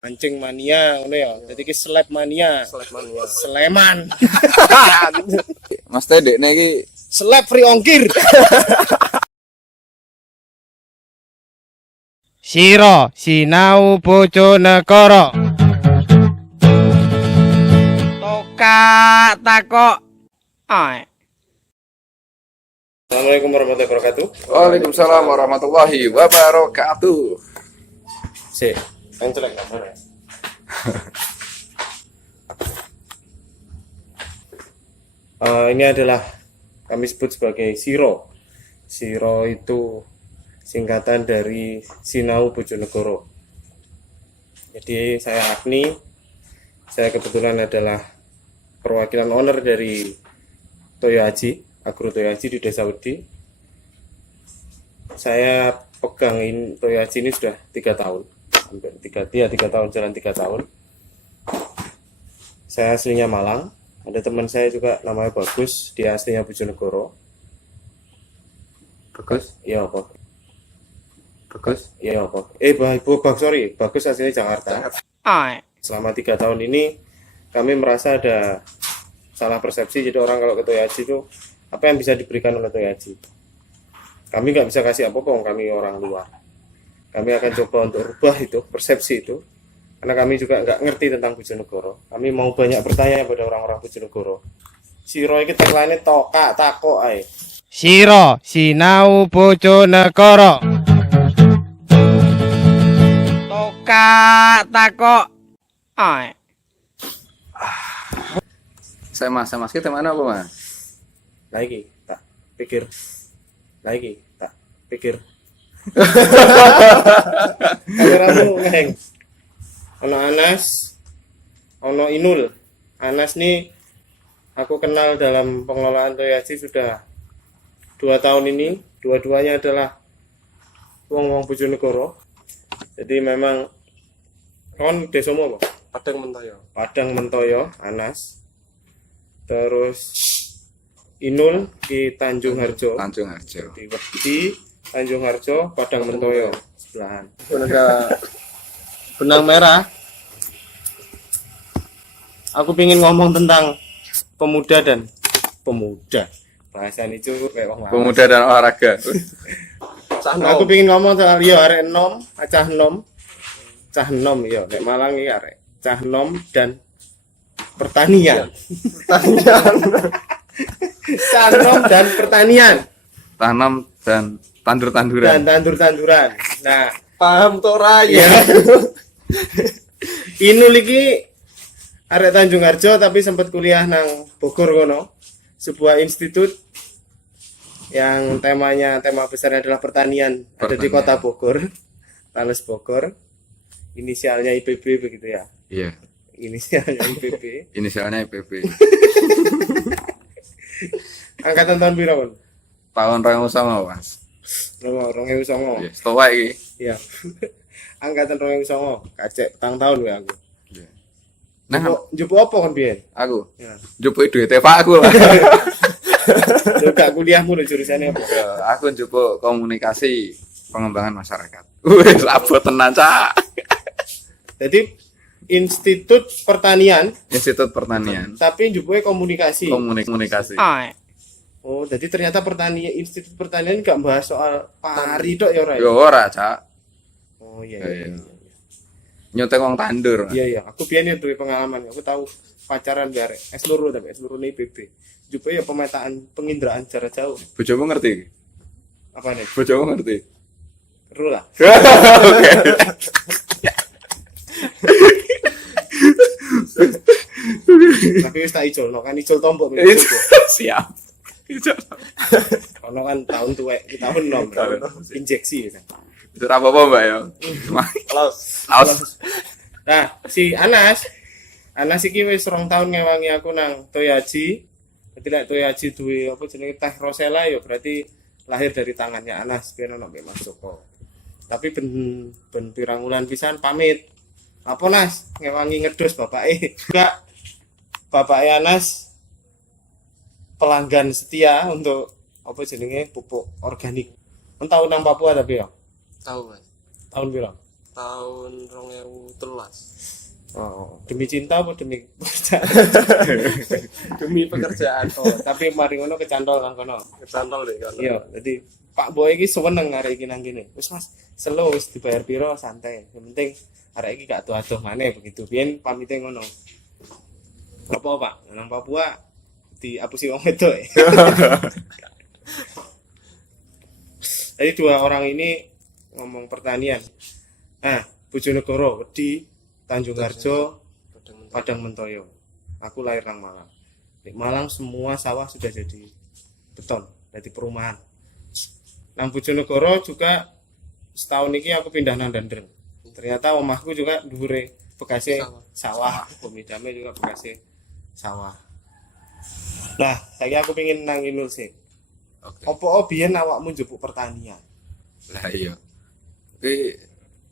Mancing mania ngono ya. Dadi ki slap mania. Sleman. Mas Teh dekne iki Slap free ongkir. Siro sinau Bojonegoro. Toka takok. Assalamualaikum warahmatullahi wabarakatuh. Waalaikumsalam warahmatullahi wabarakatuh. Sik, yang jelek gambar ya. Ini adalah kami sebut sebagai Siro. Siro itu singkatan dari Sinau Bojonegoro. Jadi saya Agni, saya kebetulan adalah perwakilan owner dari Toyo Haji, Agro Toyo Haji di Desa Wedi. Saya pegang Toyo Haji ini sudah 3 tahun, hampir 3 tahun, jalan 3 tahun. Saya aslinya Malang, ada teman saya juga namanya Bagus, dia aslinya Bojonegoro. Bagus. Iya, Pak. Bagus. Iya, Pak. Bagus aslinya Jakarta. Selama 3 tahun ini kami merasa ada salah persepsi, jadi orang kalau ke Toyo Haji itu apa yang bisa diberikan oleh Toyo Haji. Kami nggak bisa kasih apa-apa, kami orang luar. Kami akan coba untuk rubah itu, persepsi itu, karena kami juga nggak ngerti tentang Bojonegoro. Kami mau banyak bertanya pada orang-orang Bojonegoro. Siro iki tagline toka takok ae. Siro sinau Bojonegoro. Toka takok ae. Saya mas kita mana apa mas? Lagi tak pikir. Kameramu ngeheng. Ono Anas, ono Inul. Anas nih aku kenal dalam pengelolaan Toyo Haji sudah 2 tahun ini. Dua-duanya adalah wong Bojonegoro. Jadi memang kon desomo apa? Padang Mentoyo, Anas. Terus Inul di Tanjung Harjo. Di Wedi, Tanjung Harjo, Padang Mentoyo sebelahan. Benang merah. Aku pingin ngomong tentang pemuda. Bahasa itu kayak wong Pemuda dan olahraga. Aku pingin ngomong tentang arek enom, cah nom ya, nek Malang iki arek cah nom dan pertanian. Tanam dan pertanian. Tanam dan tandur-tanduran. Nah, Paham toh raya. Inul iki arek Tanjung Harjo tapi sempat kuliah nang Bogor kono. Sebuah institut yang tema besarnya adalah pertanian. Ada di kota Bogor. Tales Bogor. Inisialnya IPB begitu ya. Iya. Inisialnya IPB. Inisialnya IPB. Angkatan tahun piro, Kon? Tahun 2009 mas. Nomor 2009. Iya. Setua iki. Iya. Angkatan 2009. Kacek petang tahun ya aku. Iya. Nah, Jupo apa kan biyen? aku Ya. njupuk duit Pak aku lah. Lu gak kuliahmu lho jurusannya apa? Ya, aku njupuk komunikasi pengembangan masyarakat. Wis abot tenan, Cak. Jadi Institut Pertanian, Institut Pertanian. tapi njupuknya komunikasi. Komunikasi. Oh, jadi ternyata Institut Pertanian gak bahas soal pari tok ya ora. Yo ora, Cak. Oh iya. Iya. Nyontek wong tandur. Iya. Aku biyen ya duwe pengalaman. Aku tahu pacaran biar S-loro tapi S-loro nih IPB. Njupuknya ya pemetaan penginderaan jarak jauh. Bojomu ngerti? Apa nih? Bojomu ngerti? Rula. Oke. Tapi wis tak ijolno kan ijol tombok. Siap. Ono kan tahun tuwek, tahun nom. Injeksi kan. Itu apa-apa, Mbak ya? Laos. Nah, si Anas iki wis 2 tahun ngewangi aku nang Toyo Haji. Dadi lek Toyo Haji duwe apa jenenge Teh Rosella ya berarti lahir dari tangannya Anas ben ono Mas Joko. Tapi ben pirang wulan pisan pamit. Apa Nas ngewangi ngedus bapake. Enggak. Bapake Anas pelanggan setia untuk apa jenenge pupuk organik. Tahu nang Papua tapi ya. Tahu mas. Tahun piro? tahun 2013. Oh, demi cinta apa demi pekerjaan? Demi pekerjaan. Oh, tapi mari ngono kecantol nang kono. Kecantol deh kan. Iya, jadi Pak Boy iki seneng arek iki nang kene. Wis Mas, selo wis dibayar piro santai. Yang penting arek iki gak atuh-atuh maneh begitu. Biyen pamite ngono. Apa Pak? Nang Papua diapusi wong wedok. Jadi dua orang ini ngomong pertanian. Nah, Bojonegoro di Tanjung Harjo, Padang Mentoyo. Aku lahir nang Malang. Di Malang semua sawah sudah jadi beton, jadi perumahan. Nang Bojonegoro juga setahun ini aku pindah nang Dandreng. Ternyata omahku juga dhuwure bekasnya sawah, pemidame juga bekasnya sawah. Nah, saya aku pengen nang Inul sih. Oke. Apa biyen awakmu njupuk pertanian? Lah iya. Kuwi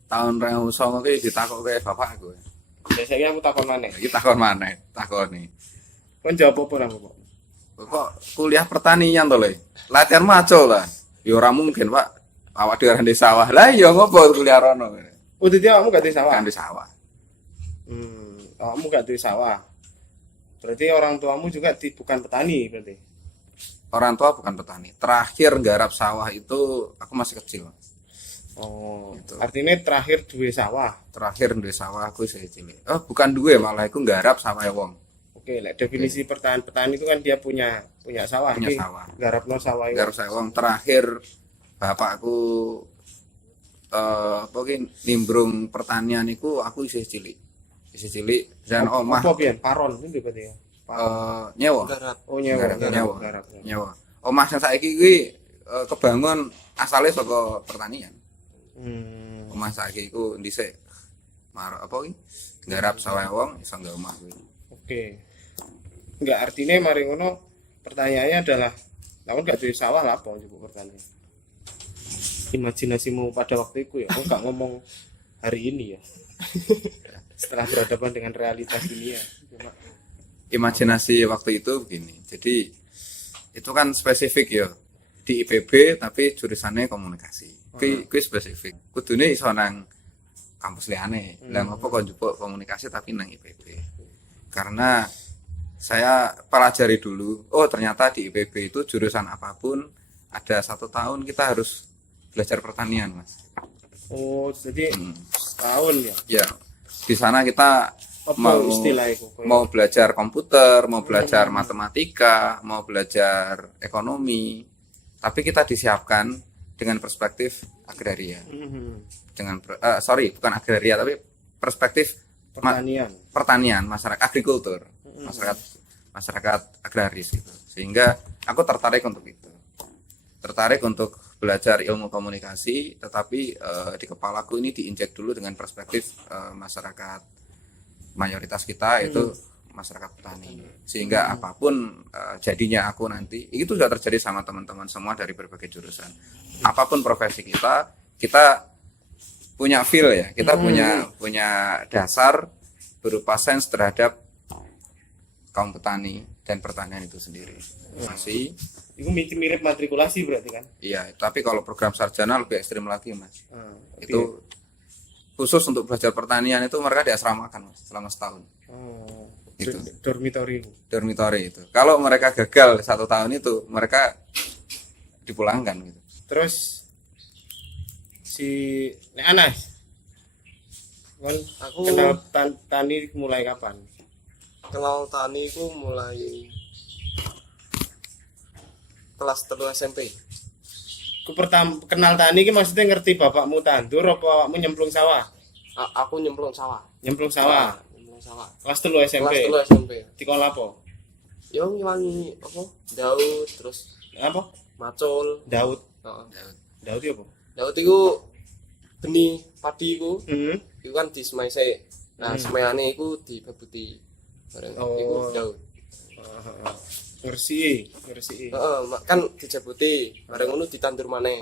tahun 2009 kuwi ditakokke bapakku. Biasanya aku takon maneh. Iki takon maneh, takoni. Kon jawab apa nang kok? Kok kuliah pertanian to, Le? Latihan macul lah. Ya ora mungkin, Pak. Awak dhewe di sawah. Lah iya ngopo kuliah rono. Oh, dadi awakmu gak di sawah? Kan di sawah. Awakmu gak di sawah. Berarti orang tuamu juga bukan petani berarti. Orang tua bukan petani. Terakhir nggarap sawah itu aku masih kecil. Oh, Gitu. artinya terakhir duwe sawah. Terakhir duwe sawah aku isih cilik. Oh, bukan duwe malah aku nggarap sawah wong. Oke, definisi petani itu kan dia punya sawah. Punya Iki sawah. garapno sawah itu. Nggarap sawah wong. Terakhir bapakku apa ki nimbrung pertanian iku aku isih cilik. Isih cilik dan omah Apa pian? Paron itu berarti ya. nyewa. Garap. Oh, nyewa. Nyewa. Nyewa. Omah sing saiki kuwi kebangun asalnya saka pertanian. Omah saiki iku dhisik apa ki nggarap sawah wong iso nggawe omah kuwi. Oke. Enggak artinya mari ngono pertanyaannya adalah lawan gak duwe sawah lah apa njupuk pertanian. Imajinasimu pada waktu itu ya, kok gak ngomong hari ini ya. Setelah berhadapan dengan realitas dunia. Cuma Imajinasi waktu itu begini. Jadi itu kan spesifik ya di IPB tapi jurusannya komunikasi. Kuwi spesifik. Kudune iso nang kampus liyane. Lah ngopo kok njupuk komunikasi tapi nang IPB? Karena saya pelajari dulu, oh ternyata di IPB itu jurusan apapun ada 1 tahun kita harus belajar pertanian, Mas. oh, jadi setahun ya. Ya, di sana kita Apa istilah itu? mau belajar komputer, mau belajar matematika, mau belajar ekonomi, tapi kita disiapkan dengan perspektif agraria. Dengan bukan agraria tapi perspektif pertanian, masyarakat agrikultur, masyarakat agraris gitu. Sehingga aku tertarik untuk itu. Tertarik untuk belajar ilmu komunikasi, tetapi di kepalaku ini diinjek dulu dengan perspektif masyarakat mayoritas kita itu masyarakat petani. Sehingga apapun jadinya aku nanti, itu sudah terjadi sama teman-teman semua dari berbagai jurusan. Apapun profesi kita punya feel ya, kita punya dasar berupa sense terhadap kaum petani dan pertanian itu sendiri. Masih itu mirip matrikulasi berarti kan? iya, tapi kalau program sarjana lebih ekstrim lagi, Mas. Itu khusus untuk belajar pertanian itu mereka diasramakan, Mas, selama setahun. Gitu. Dormitory itu. Kalau mereka gagal 1 tahun itu, mereka dipulangkan gitu. Terus si Anas, Aku kenal tani mulai kapan? kenal tani ku mulai kelas 3 SMP. Ku pertama kenal tani ki maksudnya ngerti bapakmu tandur apa awakmu nyemplung sawah? Aku nyemplung sawah. Nyemplung sawah. Nyemplung sawah. Kelas 3 SMP. Kelas 3 SMP. Di sekolah apa? Yo ngilangi apa? Daud terus Apa? macul. Daud. Heeh. Daud itu apa? Daud iku benih padi iku. Hmm. Iku kan disemai sik. Nah, semaiane iku dibebuti. Bareng iku Daud. Ngersi. Heeh, kan dijabuti. Bareng ngono ditandur maneh.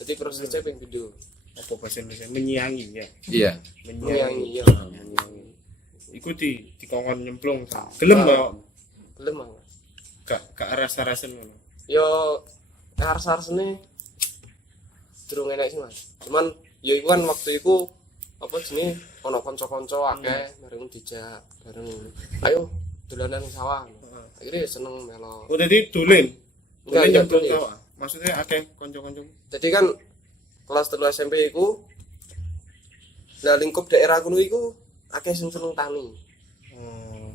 Dadi prosesnya ping pindho. Apa bahasa Indonesia? Menyiangi ya. Iya. Menyanyi ya. Menyiangi. Iku dikongkon nyemplung. Gelem kok. Gelem aku. Gak rasa-rasen ngono. Yo rasa-rasane durung enak sih, Mas. Cuman yo iku kan waktu iku apa jenenge ana kanca-kanca akeh bareng dijak bareng ayo dolanan ning sawah. Akhirnya seneng melo. Oh jadi dolen. Enggak, Dolen enggak nyemplung dolen. sawah. Maksudnya akeh kanca-kanca. Jadi kan kelas 3 SMP iku lah lingkup daerah kono iku akeh sing seneng tani.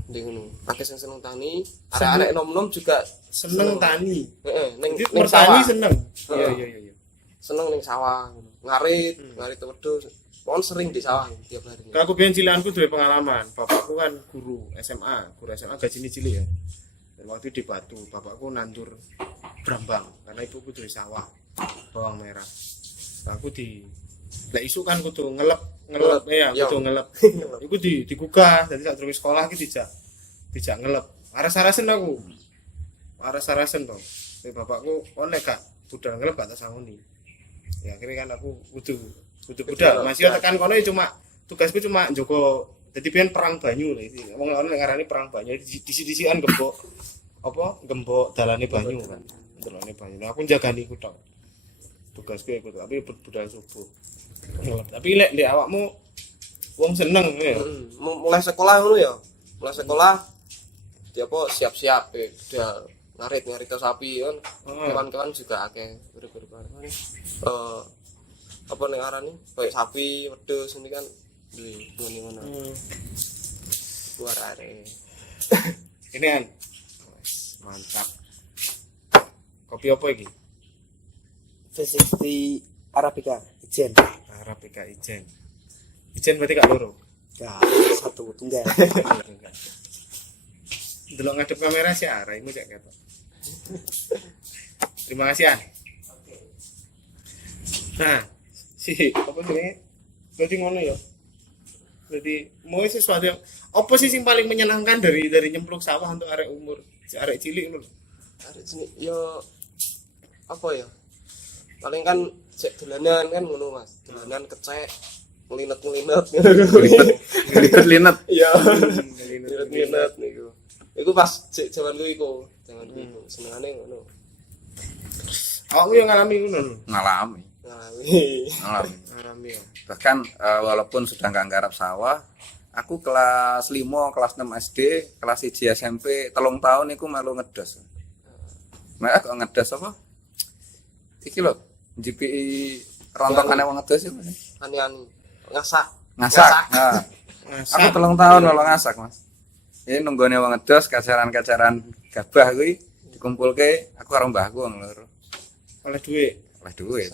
Ndi ngono. Akeh sing seneng tani, arek-arek nom-nom juga Seneng tani. heeh ning Jadi ning mertani sawah. seneng. Iya Heeh. iya iya iya. Seneng ning sawah. Ngarit wedhus. Pon sering di sawah tiap hari. Kalau aku biyen cilikanku duwe pengalaman. Bapakku kan guru SMA gajine cilik ya. Dan waktu di Batu, bapakku nandur brambang karena ibuku duwe sawah bawang merah. Nah, aku di lek isu kan kudu ngelep ya, Iya. kudu ngelep. Iku digugah, dadi sak durunge sekolah iki dijak ngelep. Aras-arasen aku. Aras-arasen to. Bapakku nek gak budal ngelep gak tak sangoni. Ya akhirnya kan aku kudu budal. Masih tekan kono ya cuma tugasku cuma njogo dadi pian perang banyu lho iki. Wong ono ngarani perang banyu disi-disian gembok apa gembok dalane banyu kan. Dalane banyu. Nah, aku njagani iku tok. Tugasku iku tapi budal subuh. Ngelep. Tapi lek ndek awakmu wong seneng ya. Mulai sekolah ngono ya. Mulai sekolah dia apa siap-siap udah ngarit sapi kan. Kawan-kawan juga akeh buru-buru kan. Apa ning arane kayak sapi, wedhus ini kan beli ngono-ngono. Luar are. Ini kan. Mantap. Kopi apa iki? V60 Arabica Ijen. Arabica Ijen. Ijen berarti gak loro. Ya, satu tunggal. Delok ngadep kamera sih araimu cek ketok. Terima kasih An. Nah, apa sih? Berarti ngono ya. Berarti mau sesuatu yang apa sih yang paling menyenangkan dari nyemplung sawah untuk arek umur, arek cilik lho. Arek sini yo apa ya? Paling kan cek dolanan kan ngono Mas. Dolanan kecek ngelinet-ngelinet. Linet. Iya. Ngelinet-ngelinet niku. Iku pas cek jamanku iku. Senengane ngono. Awakmu yang ngalami ngono lho. Ngalami. Ngalami ya. Bahkan walaupun sudah nggak nggarap sawah, aku kelas 5, kelas 6 SD, kelas 1 SMP, 3 tahun iku melu ngedos. Mek kok ngedos apa? Iki lho, GPI rontokane wong ngedos iku. Ani-ani ngasak. Ngasak. Nah, aku Masak. 3 tahun malah ngasak, Mas. Ini nunggone wong ngedos, kacaran-kacaran gabah kuwi dikumpulke aku karo mbahku wong loro. Oleh duit. Oleh duit.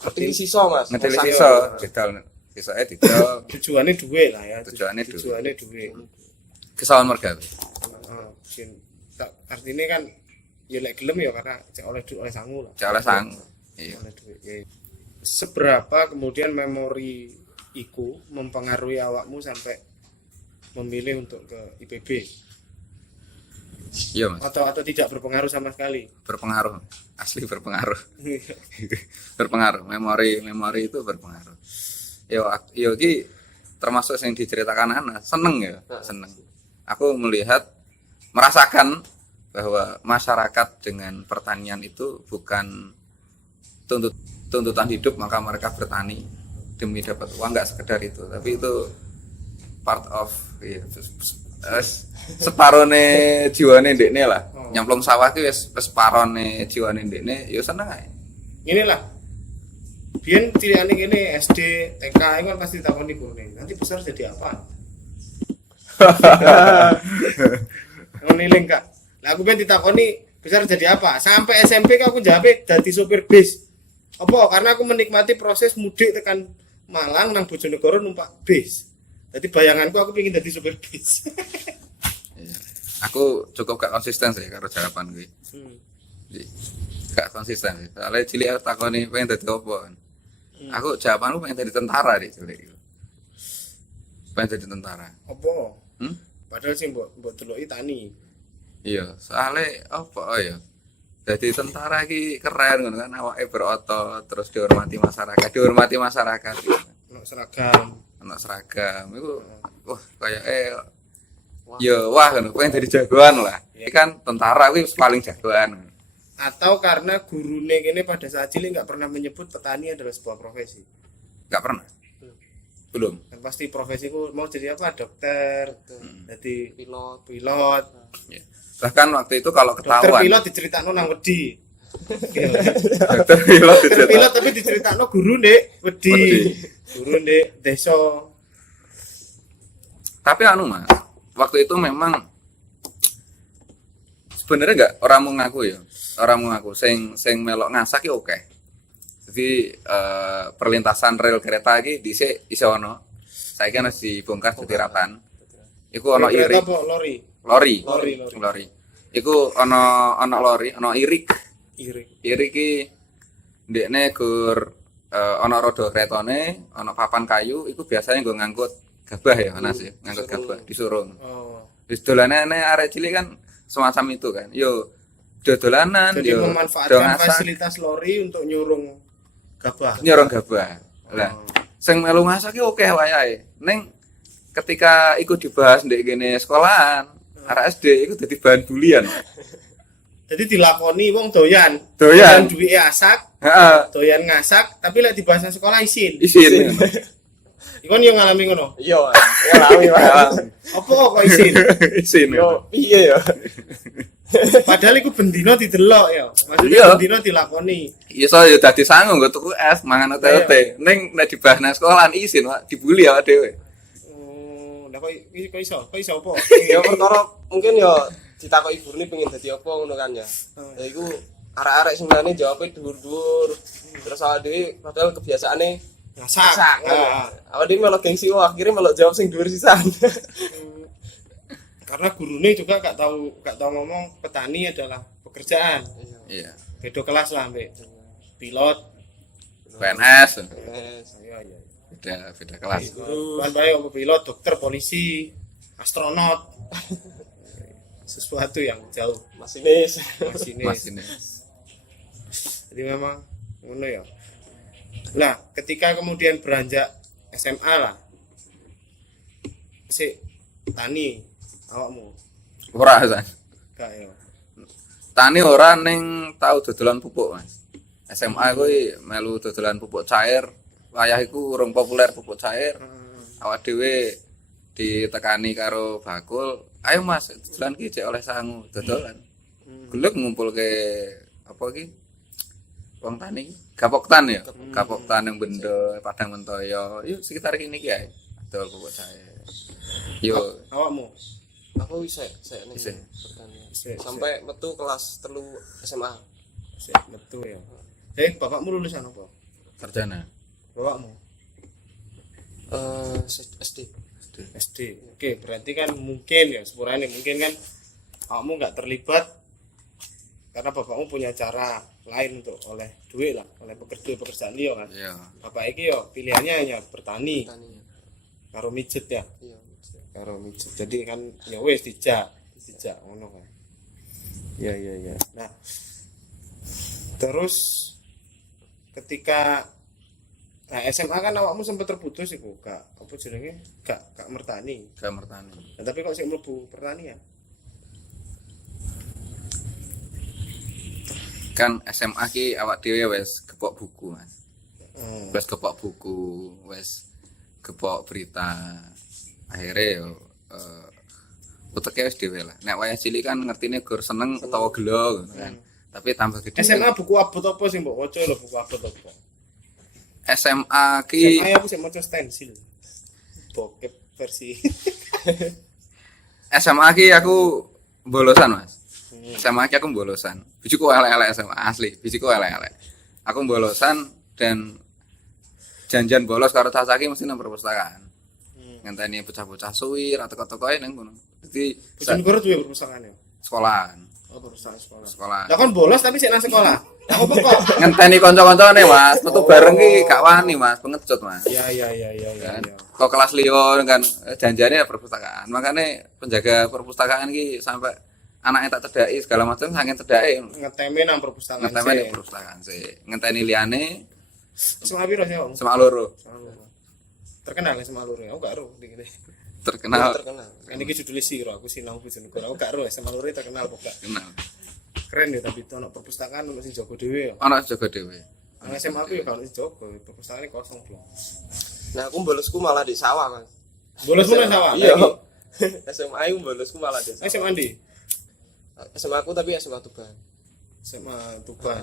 Ngetili sisa Mas. Ngedeli Ngasak. iso, didol. Isoke didol. Tujuannya duit lah ya. Tujuannya duit. Tujuannya duit. Kesawon mergawe. Artinya kan ya lek gelem ya karena cek oleh duit oleh sangu lah. Cek oleh sang. Iya. Oleh duit. Ya. Seberapa kemudian memori iku mempengaruhi awakmu sampai memilih untuk ke IPB Iya, Mas. atau tidak berpengaruh sama sekali? Berpengaruh. Asli berpengaruh. Berpengaruh. Memori itu berpengaruh. Yo iki termasuk yang diceritakan anak seneng ya, seneng. Aku merasakan bahwa masyarakat dengan pertanian itu bukan tuntutan hidup maka mereka bertani demi dapat uang, nggak sekedar itu, tapi itu part of separone jiwane ndekne lah. Nyemplung sawah ki wis separone jiwane ndekne, ya seneng ae. Inilah biyen cilikane kene SD, TK itu kan pasti takoni kuning. Nanti besar jadi apa? Ngoniling Kak. Lah aku biyen ditakoni besar jadi apa? Sampai SMP aku jawab dadi sopir bis. Apa? Karena aku menikmati proses mudik tekan Malang nang Bojonegoro numpak bis. Jadi bayanganku aku pengen jadi sopir bis. Iya. Aku cukup gak konsisten sih karo jawaban gue. Gak konsisten sih. Soalnya cilik aku takoni pengen dadi apa kan. Aku jawabanku pengen jadi tentara deh cilik. Pengen jadi tentara. Apa? Hmm? Padahal sih mbok deloki tani. Iya, soalnya apa ya? Jadi tentara ki keren ngono kan, awake berotot, terus dihormati masyarakat gitu. Ono seragam. Anak seragam itu wah kayak ya wah kan pengen jadi jagoan lah. Ini kan tentara kuwi paling jagoan. Atau karena gurune kene pada saat cilik nggak pernah menyebut petani adalah sebuah profesi. Enggak pernah. Belum. Kan pasti profesiku mau jadi apa? Dokter, jadi pilot. pilot. Ya. Bahkan waktu itu kalau Dokter ketahuan pilot diceritakno nang wedi. dokter pilot Dokter pilot tapi diceritakno guru ndek wedi. Guru ndek desa. Tapi anu Mas, waktu itu memang sebenarnya enggak orang mau ngaku ya. Orang mau ngaku sing melok ngasak ya oke. Jadi perlintasan rel kereta iki dhisik iso ono. Saiki kan harus dibongkar dadi rapan. Iku ono Kereta irik. apa lori? Lori. Iku ono lori, ono irik. Irik. Irik iki ndekne gur ono roda keretane, ono papan kayu, iku biasanya nggo ngangkut gabah ya, Mas ya, ngangkut gabah disurung. Oh. Wis dolane arek cilik kan semacam itu kan. Yo dolanan, Jadi yo memanfaatkan fasilitas lori untuk nyurung gabah. nyorong gabah. Lah, sing melu masak ki akeh wayahe. Ning ketika iku dibahas ndek kene sekolahan, arek SD iku dadi bahan bulian. Jadi dilakoni wong doyan. Doyan. Duwike asak, Heeh, doyan ngasak, tapi lek dibahas nang sekolah isin. isin. Iku kan yo ngalami ngono. Iya, ngalami Mas. Apa kok isin? Isin. Yo piye ya? Padahal iku bendino didelok ya. Maksudnya Iya. bendino dilakoni. Iso ya dadi sangu nggo tuku es mangan ote-ote. Ning nek dibahas nang sekolahan isin, Pak, dibuli awake dhewe. Oh, lah kok iso? Kok iso apa? Ya perkara mungkin ya ditakoki iburine pengen dadi apa ngono kan ya. Ya iku arek-arek sebenarnya jawabnya dhuwur-dhuwur. Terus awake dhewe padahal kebiasaane Ngasak. sak. Ah. Awake dhewe melok gengsi akhirnya melok jawab sing dhuwur sisan. Karena gurune juga gak tahu ngomong petani adalah pekerjaan. Iya. Beda kelas lah mbek pilot. PNS. Iya iya. Beda kelas. Kan bae apa pilot, dokter, polisi, astronot. Sesuatu yang jauh Masinis. masinis. Jadi memang ngono ya. Nah, ketika kemudian beranjak SMA lah. Si tani awakmu Ora san. gak ya. Tani ora ning tau dodolan pupuk, Mas. SMA kuwi melu dodolan pupuk cair. Wayah iku urung populer pupuk cair. Awak dhewe ditekani karo bakul, "Ayo Mas, dodolan ki cek oleh sangu." Dodolan. Gelek ngumpulke apa iki? Wong tani, gapoktan ya. Gapoktan yang bendo Padang Mentoyo. Yuk sekitar kene iki ae. Dol pupuk cair. Yo, Awakmu Aku bisa ning Isih. pertanian. Isih. Sampai metu kelas 3 SMA. sik metu ya. Bapakmu lulusan apa? sarjana. Bapakmu SD. SD. Oke, berarti kan mungkin ya sepurane mungkin kan awakmu nggak terlibat karena bapakmu punya cara lain untuk oleh duit lah, oleh pekerjaan dia kan. Iya. Bapak iki yo pilihannya hanya bertani Pertanian. karo mijet ya. Iya. Karo mijet. Jadi kan ya wis dijak ngono kan. Iya. Nah, terus ketika SMA kan awakmu sempat terputus iku, gak apa jenenge? Gak mertani. Gak mertani. Nah, tapi kok sik mlebu pertanian? Kan SMA ki awak dhewe wis gepok buku, Mas. Hmm. Wis gepok buku, wis gepok berita. Akhirnya yo uteke wis dhewe lah. Nek wayah cilik kan ngertine gur seneng utawa gelo ngono kan. Tapi tambah gede. SMA buku abot apa sih mbok waca lho, buku abot apa? SMA ki SMA aku sik maca stensil. Bokep versi. SMA ki aku bolosan, Mas. SMA ki aku bolosan. Bijiku elek-elek SMA asli, bijiku elek-elek. Aku bolosan dan janjian bolos karo cacah ki mesti nang perpustakaan. Ngenteni bocah-bocah suwi ra teko-tekoe nang ngono. Dadi Bojonegoro duwe perpustakaan ya. sekolahan. Oh, perpustakaan sekolah. Sekolah. Lah kon bolos tapi sik nang sekolah. Lah opo kok? Ngenteni kanca-kancane, Mas. Metu bareng ki gak wani, Mas. Pengecut, Mas. Iya. Kan? Kok kelas liya kan janjane perpustakaan. Makanya penjaga perpustakaan ki sampai anaknya tak cedaki segala macam saking cedake. Ngeteme nang perpustakaan. Ngenteni di perpustakaan sih. Ngenteni liyane Sama piro sih, Om? semak loro. Terkenal ya sama loro. Aku gak ero iki. Terkenal. Ini ki judulnya Siro, aku sinau Bojonegoro. Aku gak ero sama loro terkenal kok gak. Kenal. Keren ya tapi ono perpustakaan ono sing jago dhewe ya. Ana jaga dhewe. Nang SMA aku ya kalau sing jago, perpustakaan kosong belum. Nah, aku bolosku malah di sawah, Mas. Bolosmu nang sawah. Iya. Lagi. SMA aku bolosku malah di sawah. SMA ndi? SMA aku tapi SMA Tuban. SMA Tuban.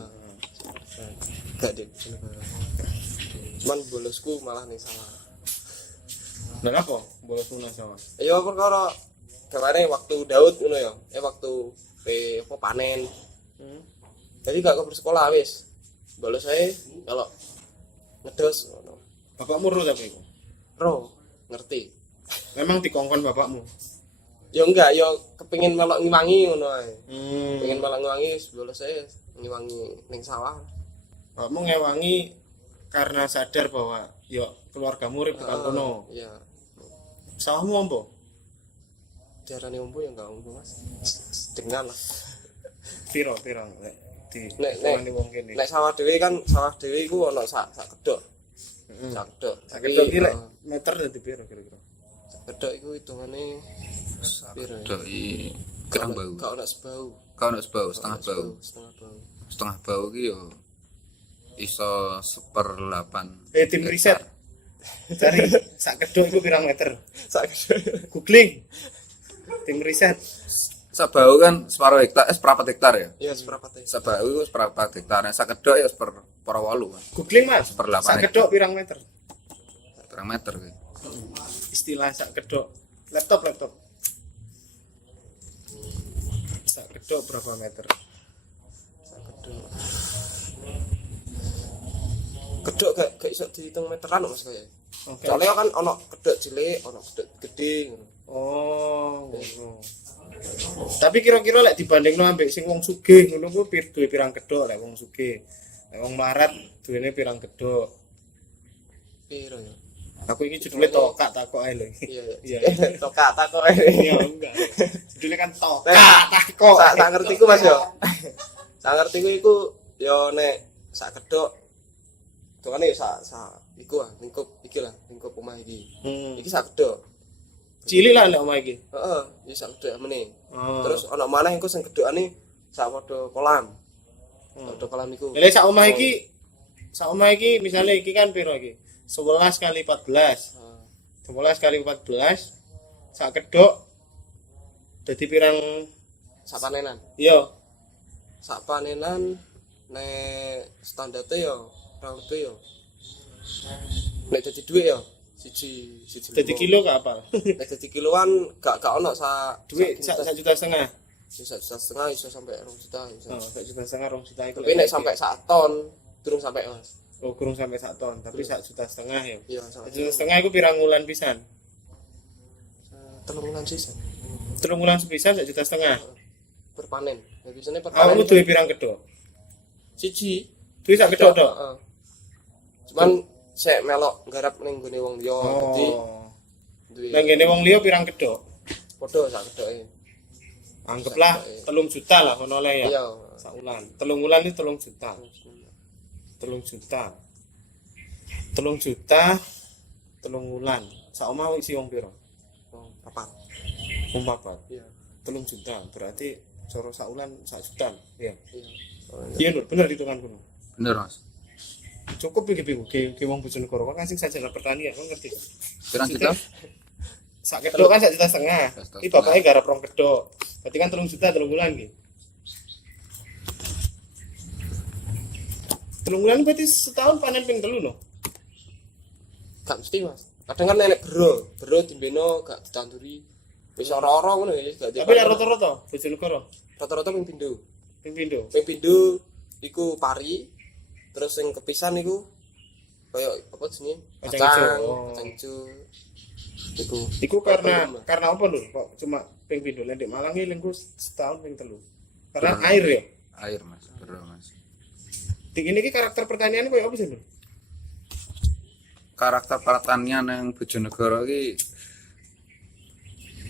Gak deh. Cuman bolosku malah ning sawah. Nah apa? Bolosmu nang sawah. Ya perkara kemarin waktu Daud ngono ya. Waktu apa panen. Jadi gak ke sekolah wis. Bolos ae kalau ngedos ngono. Bapakmu ro tapi iku. Ro, ngerti. Memang dikongkon bapakmu. Ya enggak, ya kepengin melok ngiwangi ngono ae. Hmm. Pengen melok ngiwangi bolos ae ngiwangi ning sawah. Bapakmu ngewangi karena sadar bahwa yo keluargamu urip tekan kono. Iya. Sawahmu ombo? Diarani umbo ya enggak umbo, Mas. Dengan lah. Piro nek di Nek wong kene. nek sawah dhewe kan sawah dhewe iku ana sak kedok. Sak kedok. Sak kedok iki lek meter dadi piro kira-kira? Sak kedok iku hitungane piro? Doi kerang bau. Gak ana sebau. Kau nak sebau, setengah bau. Setengah bau. Setengah bau ki yo iso 1/8. Tim riset. Cari sak kedok iku pirang meter? Sak kedok. Googling. Tim riset. Sak bau kan separuh hektar, seperempat hektar ya. Iya, seberapa teh? Sak bau itu seperempat hektar. Nah, sak kedok ya seper 8 kan. Googling Mas. 1/8 Sak kedok pirang meter? Pirang meter ki. Istilah sak kedok. Laptop. Sak kedok berapa meter? Sak kedok. Kedok gak iso dihitung meteran Mas kaya. Oke. Soalnya kan ana kedok cilik, ana kedok gede ngono. Oh, ngono. Tapi kira-kira lek dibandingno ambek sing wong sugih ngono ku duwe pirang kedok lek wong sugih. Lek wong melarat duwene pirang kedok. Piro ya? Aku iki judulnya tokak takok ae lho. Iya. Iya. Tokak takok. Iya enggak. Judulnya kan tokak takok. Sak ngertiku Mas yo. Sak ngertiku iku yo nek sak kedok dongane yo sak iku lingkup iki lah, lingkup omah iki. Iki sak kedok. Cilik lah lek omah iki. Heeh, ya sak kedok meneh. Oh. Terus ana maneh iku sing kedokane sak padha kolam. Padha kolam iku. Lek sak omah iki misale iki kan piro iki? 11 kali 14. 11 kali 14 sak kedok dadi pirang Sak panenan. iya Sak panenan nek standarte yo kurang lebih yo. Nek dadi dhuwit yo siji dadi kilo gak apa nek dadi kiloan gak ono sak duit sak juta setengah sak juta setengah iso sampai 2 juta iso. oh sak juta setengah 2 juta itu Tapi nek sampai 1 ton durung sampai Mas. oh kurang sampai 1 ton tapi sak juta setengah ya Iya, sak juta setengah itu pirang wulan pisan 3 bulan sisa. 3 wulan sepisan sak juta setengah Berpanen. Ya biasanya kamu perpanen. duwe pirang kedok Siji. duwe sak kedok tok Heeh. Cuman sik melok nggarap ning gone wong liya dadi oh duwe nang ngene wong liya pirang kedok padha sak kedoke. anggaplah 3 juta lah ono le ya Iya. sak wulan 3 wulan iki 3 juta 3 juta 3 wulan sak omah isi wong piro Oh, papat. wong papat Iya. 3 juta berarti coro sak wulan 1 juta ya Iya. iya Nur bener hitunganku Nur. Bener, Mas. Cukup iki ke wong Bojonegoro kan sing sarjana pertanian kan ngerti Pirang juta? sak kedok kan 1,5 juta Juta iki bapaknya garap 2 kedok berarti kan 3 juta 3 bulan iki 3 bulan berarti setahun panen ping 3 no Gak mesti Mas. Kadang kan nenek bero dimbeno gak ditanduri. Wis ora-ora ngono ya, gak tapi lek rata-rata Bojonegoro rata-rata ping pindho. ping pindho Ping pindho iku pari. Terus sing kepisan iku kaya apa jenenge? Kacang Kacang, ijo. kacang ijo. iku karena apa Nur kok cuma ping pindho lek di Malang iki lengku setahun ping 3 karena air ya Air, Mas. Bener, Mas. di ini ki karakter pertanian koyo apa sih Nur Karakter pertanian yang Bojonegoro iki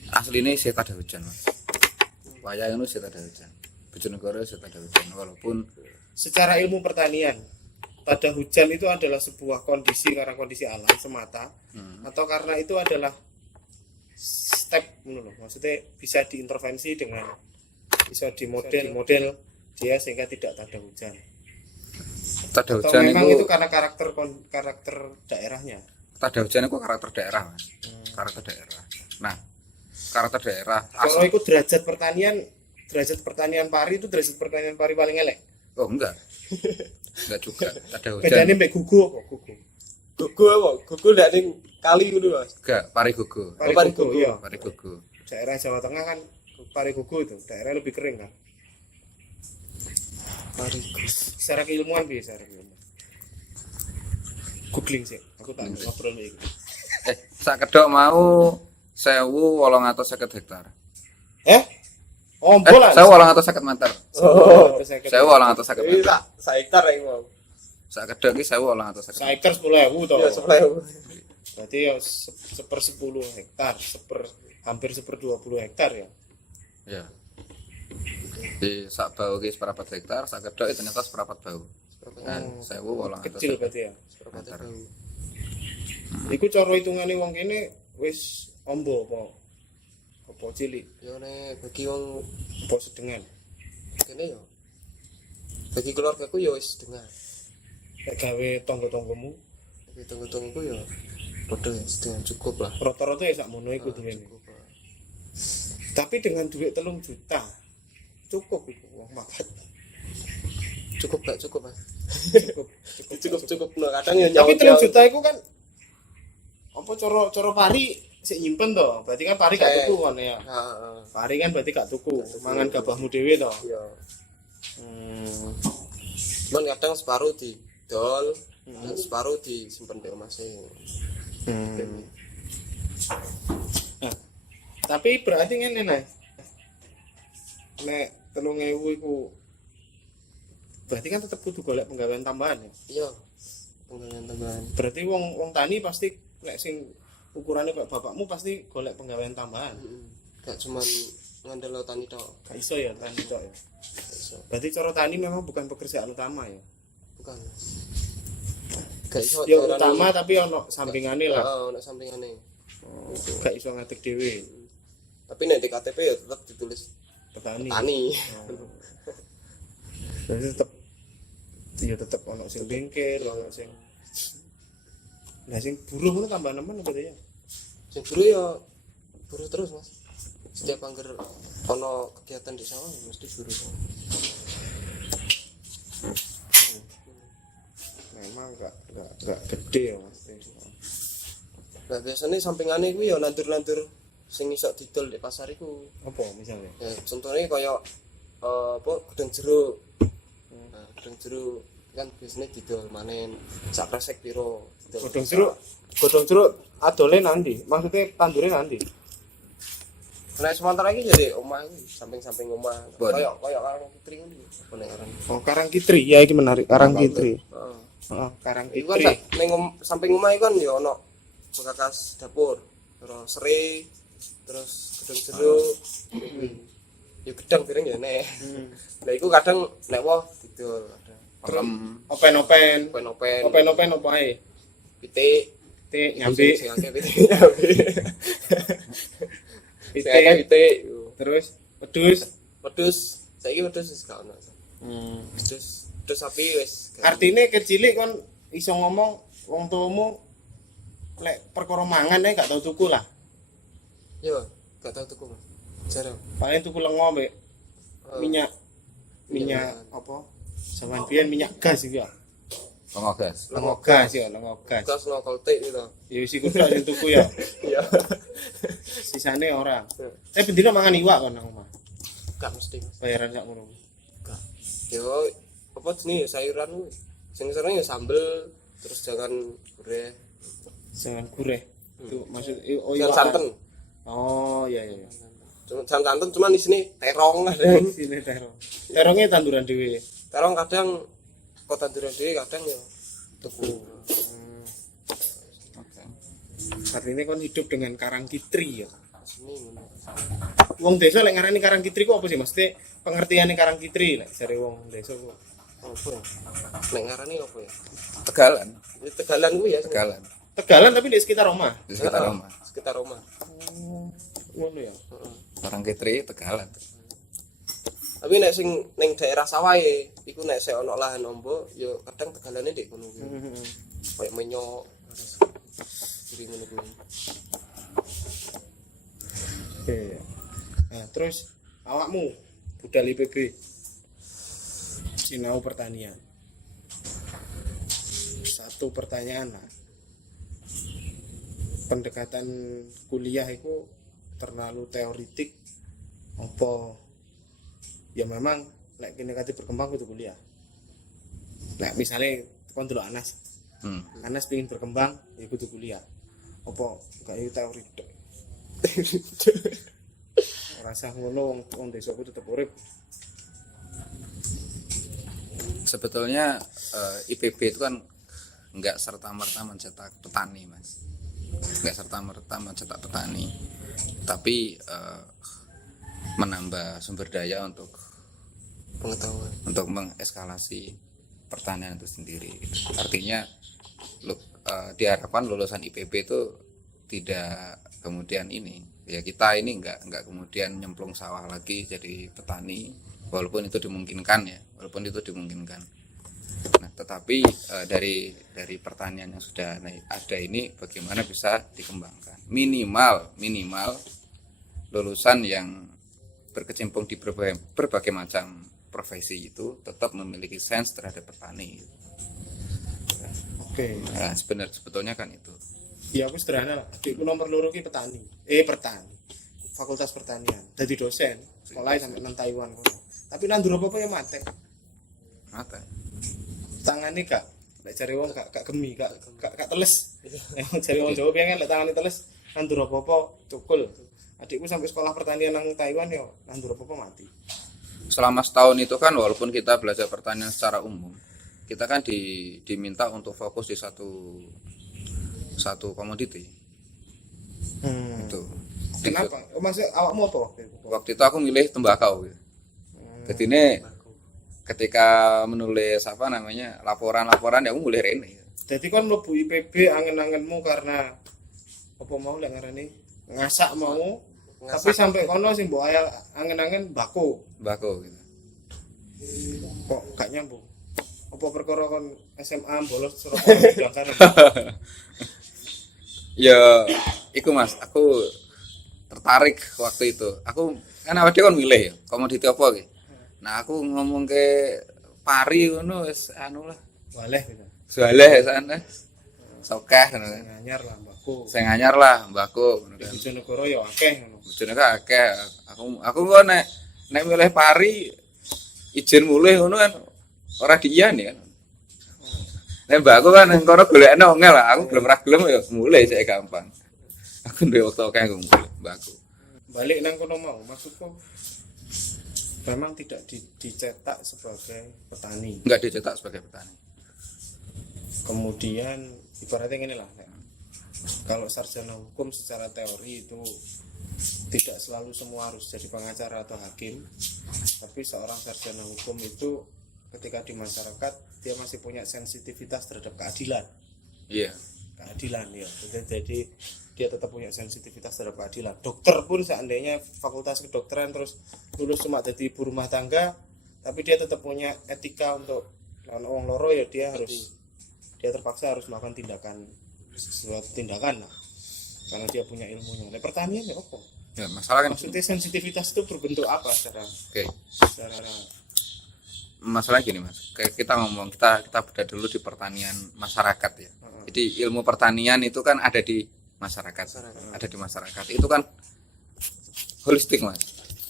asline set ada hujan, Mas. Wayah itu set ada hujan. Bojonegoro set ada hujan walaupun secara ilmu pertanian pada hujan itu adalah sebuah kondisi karena kondisi alam semata atau karena itu adalah step maksudnya bisa diintervensi dengan bisa dimodel dia sehingga tidak ada hujan tak ada atau hujan memang itu itu karena karakter daerahnya tada hujan itu karakter daerah, Mas. Karakter daerah. Nah, karakter daerah Kalau ikut derajat pertanian pari itu derajat pertanian pari paling elek. Oh, enggak. Enggak juga. Tada Bedanya hujan. mbek gugu apa? Gugu. Gugu apa? Gugu ndak ning kali ngono, Mas. Enggak, pari gugu. Pari gugu, iya. Pari gugu. Daerah Jawa Tengah kan pari gugu itu, daerah lebih kering kan. Pari gugu. Secara keilmuan piye secara keilmuan? Googling sih, aku tak ngobrol iki. Sak kedok mau 1.850 hektar. Oh, bola. 1.850 meter. Oh, 1.850 iki meter. sak hektar iki mau. Sak kedok iki 1.850. Seektar 10.000 toh. Ya 10.000. Berarti ya seper 10 hektar, hampir 20 hektar ya. Ya. Di sak bau ki seperempat hektar, sak kedok itu ternyata seperempat bau. Kan 1.850 Kecil berarti ya. meter. Iku cara hitungane wong kene wis ombo apa cilik, Yo nek bagi wong apa sedengan. kene yo. Bagi keluargaku yo wis dengar. Nek gawe tangga-tanggamu Bagi tunggu-tunggu yo padha ya sedang cukup lah. rata-rata ya sakmono iku duwene. Cukup lah. Tapi dengan duit 3 juta cukup iku wong makan. Cukup gak cukup, Mas? Cukup. No, kadang ya Tapi nyawa 3 juta iku kan apa cara pari sik nyimpen to. Berarti kan pari gak tuku kan ya. Heeh. Pari kan berarti gak tuku, mangan gabahmu dhewe to. Iya. Cuman kadang separuh didol, dan separuh disimpen di omah sing. Nah, tapi berarti ngene nek 3.000 iku berarti kan tetep kudu golek penggawean tambahan ya. Iya. Tambahan. Berarti wong tani pasti nek sing ukurannya kayak bapakmu pasti golek penggawean tambahan. Gak cuman ngandel tani tok. Gak iso ya tani tok ya. Gak iso. Berarti cara tani memang bukan pekerjaan utama ya. Bukan. Gak iso Ya diarani- utama tapi ono sampingane lah. Heeh, ono sampingane. Gak iso ngatik dhewe Tapi nek di KTP ya tetap ditulis petani. tani. Berarti tetep ono sing bengkel, ono sing nah sing buruh itu tambah nemen apa ya? Sing buruh ya buruh terus, Mas. Setiap angger ono kegiatan di sawah ya mesti buruh. Memang gak gede ya Mas. Nah, biasanya sampingane kuwi ya nandur-nandur sing iso didol di pasar iku. Apa misalnya? Ya, contohnya kaya apa gedang jeruk. Nah, gedang jeruk kan biasanya didol manen sak kresek piro. Godhong jeruk adole nanti. Maksudnya tandure nanti. Nah, sementara iki jadi omah iki, samping-samping omah. Bon. Kaya Karang Kitri ngono iki. Apa nek aran? Oh, Karang Kitri. Ya iki menarik. Karang Kitri. Heeh. Heeh, Karang Iku kan Kitri. ning samping omah iku kan ya ono bekas dapur, terus serai, terus gedang jeruk. Ya gedang piring ya nek. Lah iku kadang nek woh didol kadang. Pelem. Open-open. Open-open. Open-open apa ae? Pitik. Pitik nyambi. Sing akeh pitik nyambi. Sing akeh Pitik. pitik. Terus wedhus. Wedhus, saiki wedhus wis gak ono. Wedhus sapi wis. Artine kecilik kon iso ngomong wong tuamu lek perkara mangan ae gak tau tuku lah. Yo, gak tau tuku, Mas. Jarang. Paling tuku lengo mbek minyak apa? Zaman biyen minyak gas juga. Pengogas. Lengo gas ya, lengo gas. Gas no koltek gitu. Ya wis iku tok sing tuku ya. Iya. Sisane ora. Bendina mangan iwak kon nang omah. Gak mesti, Mas. Bayaran sak ngono. Gak. Yo, apa jenis sayuran kuwi? Sing sering ya sambel, terus jangan gurih, Jangan gurih. Itu maksud oh jangan iwak. santen. Oh iya iya. Cuma jangan santen cuman di sini terong ada. Sini terong. Terongnya tanduran dhewe. Terong kadang kok tanduran dhewe kadang ya tuku. Oke. Artinya kon hidup dengan Karang Kitri ya. Sini ngono. Wong desa lek ngarani Karang Kitri ku apa sih? Mesti pengertiane Karang Kitri lek jare wong desa ku. Apa ya? Nek ngarani apa ya? Tegalan. Ini Tegalan kuwi ya. Tegalan. Tegalan tapi di sekitar rumah. Di sekitar Heeh, rumah. Sekitar rumah. Ngono ya. Heeh. Orang Kitri Tegalan. Tapi nek sing ning daerah sawahe iku nek sik ana lahan ombo ya kadang tegalane ndek kono kuwi. Kayak menyok. industri ngono kuwi. Oke. Nah, terus awakmu budal IPB sinau pertanian. Satu pertanyaan lah. Pendekatan kuliah itu terlalu teoritik apa ya memang nek kene kate berkembang kudu kuliah. Nek misale kon delok Anas. Anas pengen berkembang ya kudu kuliah. Apa gak itu teori tok. Rasa ngono wong desa ku tetep urip. Sebetulnya IPB itu kan nggak serta-merta mencetak petani, Mas. Nggak serta-merta mencetak petani, tapi menambah sumber daya untuk Pengetahuan. untuk mengeskalasi pertanian itu sendiri. Artinya diharapkan lulusan IPB itu tidak kemudian ini ya kita ini nggak kemudian nyemplung sawah lagi jadi petani, walaupun itu dimungkinkan. Nah, tetapi dari pertanian yang sudah ada ini bagaimana bisa dikembangkan, minimal lulusan yang berkecimpung di berbagai macam profesi itu tetap memiliki sense terhadap petani. Oke. Nah, sebetulnya kan itu. Ya aku sederhana lah. Adikku nomor loro ki petani. Fakultas pertanian. Jadi dosen. Sekolah sampai nang Taiwan kono. Tapi nandur apa ya mate. Mata. Tangane gak lek jare wong gak gemi, gak teles. Nek jare wong Jawa piye kan lek tangane teles nandur apa cukul. Adikku sampai sekolah pertanian nang Taiwan yo nandur apa mati. Selama setahun itu kan walaupun kita belajar pertanian secara umum, kita kan diminta untuk fokus di satu komoditi. Itu. Kenapa? Maksud awakmu apa? Waktu itu aku milih tembakau. Jadi ini ketika menulis laporan ya aku mulai rene. Jadi kan mlebu IPB angen-angenmu karena apa mau lek ngarani ngasak mau. Tapi sampai kono sing mbok angen-angen bako gitu. Kok gak nyambung? Apa perkara kon SMA bolos Surabaya Dakar? Ya, iku Mas, aku tertarik waktu itu. Aku kan awake kon milih ya, komoditi apa iki. Nah, aku ngomong ke pari ngono wis anu lah. Waleh gitu. Soaleh sana. Sokeh ngono kan. Anyar lah mbakku. Sing anyar lah mbakku ngono kan. Bojonegoro ya akeh ngono. Bojone kan akeh. Aku kok nek milih pari izin mulih ngono kan ora diiyan ya. Nek mbakku kan nang kono golekne ongel lah. Aku belum ra gelem ya mulih sik gampang. Aku duwe waktu akeh aku mulih mbakku. Balik nang kono mau maksudku memang tidak dicetak sebagai petani. Enggak dicetak sebagai petani. Kemudian ibaratnya gini lah, kalau sarjana hukum secara teori itu tidak selalu semua harus jadi pengacara atau hakim, tapi seorang sarjana hukum itu ketika di masyarakat dia masih punya sensitivitas terhadap keadilan. Iya. Keadilan ya. Jadi dia tetap punya sensitivitas terhadap keadilan. Dokter pun seandainya fakultas kedokteran terus lulus cuma jadi ibu rumah tangga, tapi dia tetap punya etika untuk orang loro ya dia terpaksa harus melakukan suatu tindakan lah karena dia punya ilmunya. Nah, pertanian ya apa? Ya, masalah kan Maksudnya sensitivitas itu berbentuk apa secara masalah gini Mas. Kayak kita beda dulu di pertanian masyarakat ya. Jadi ilmu pertanian itu kan ada di masyarakat. Itu kan holistik Mas.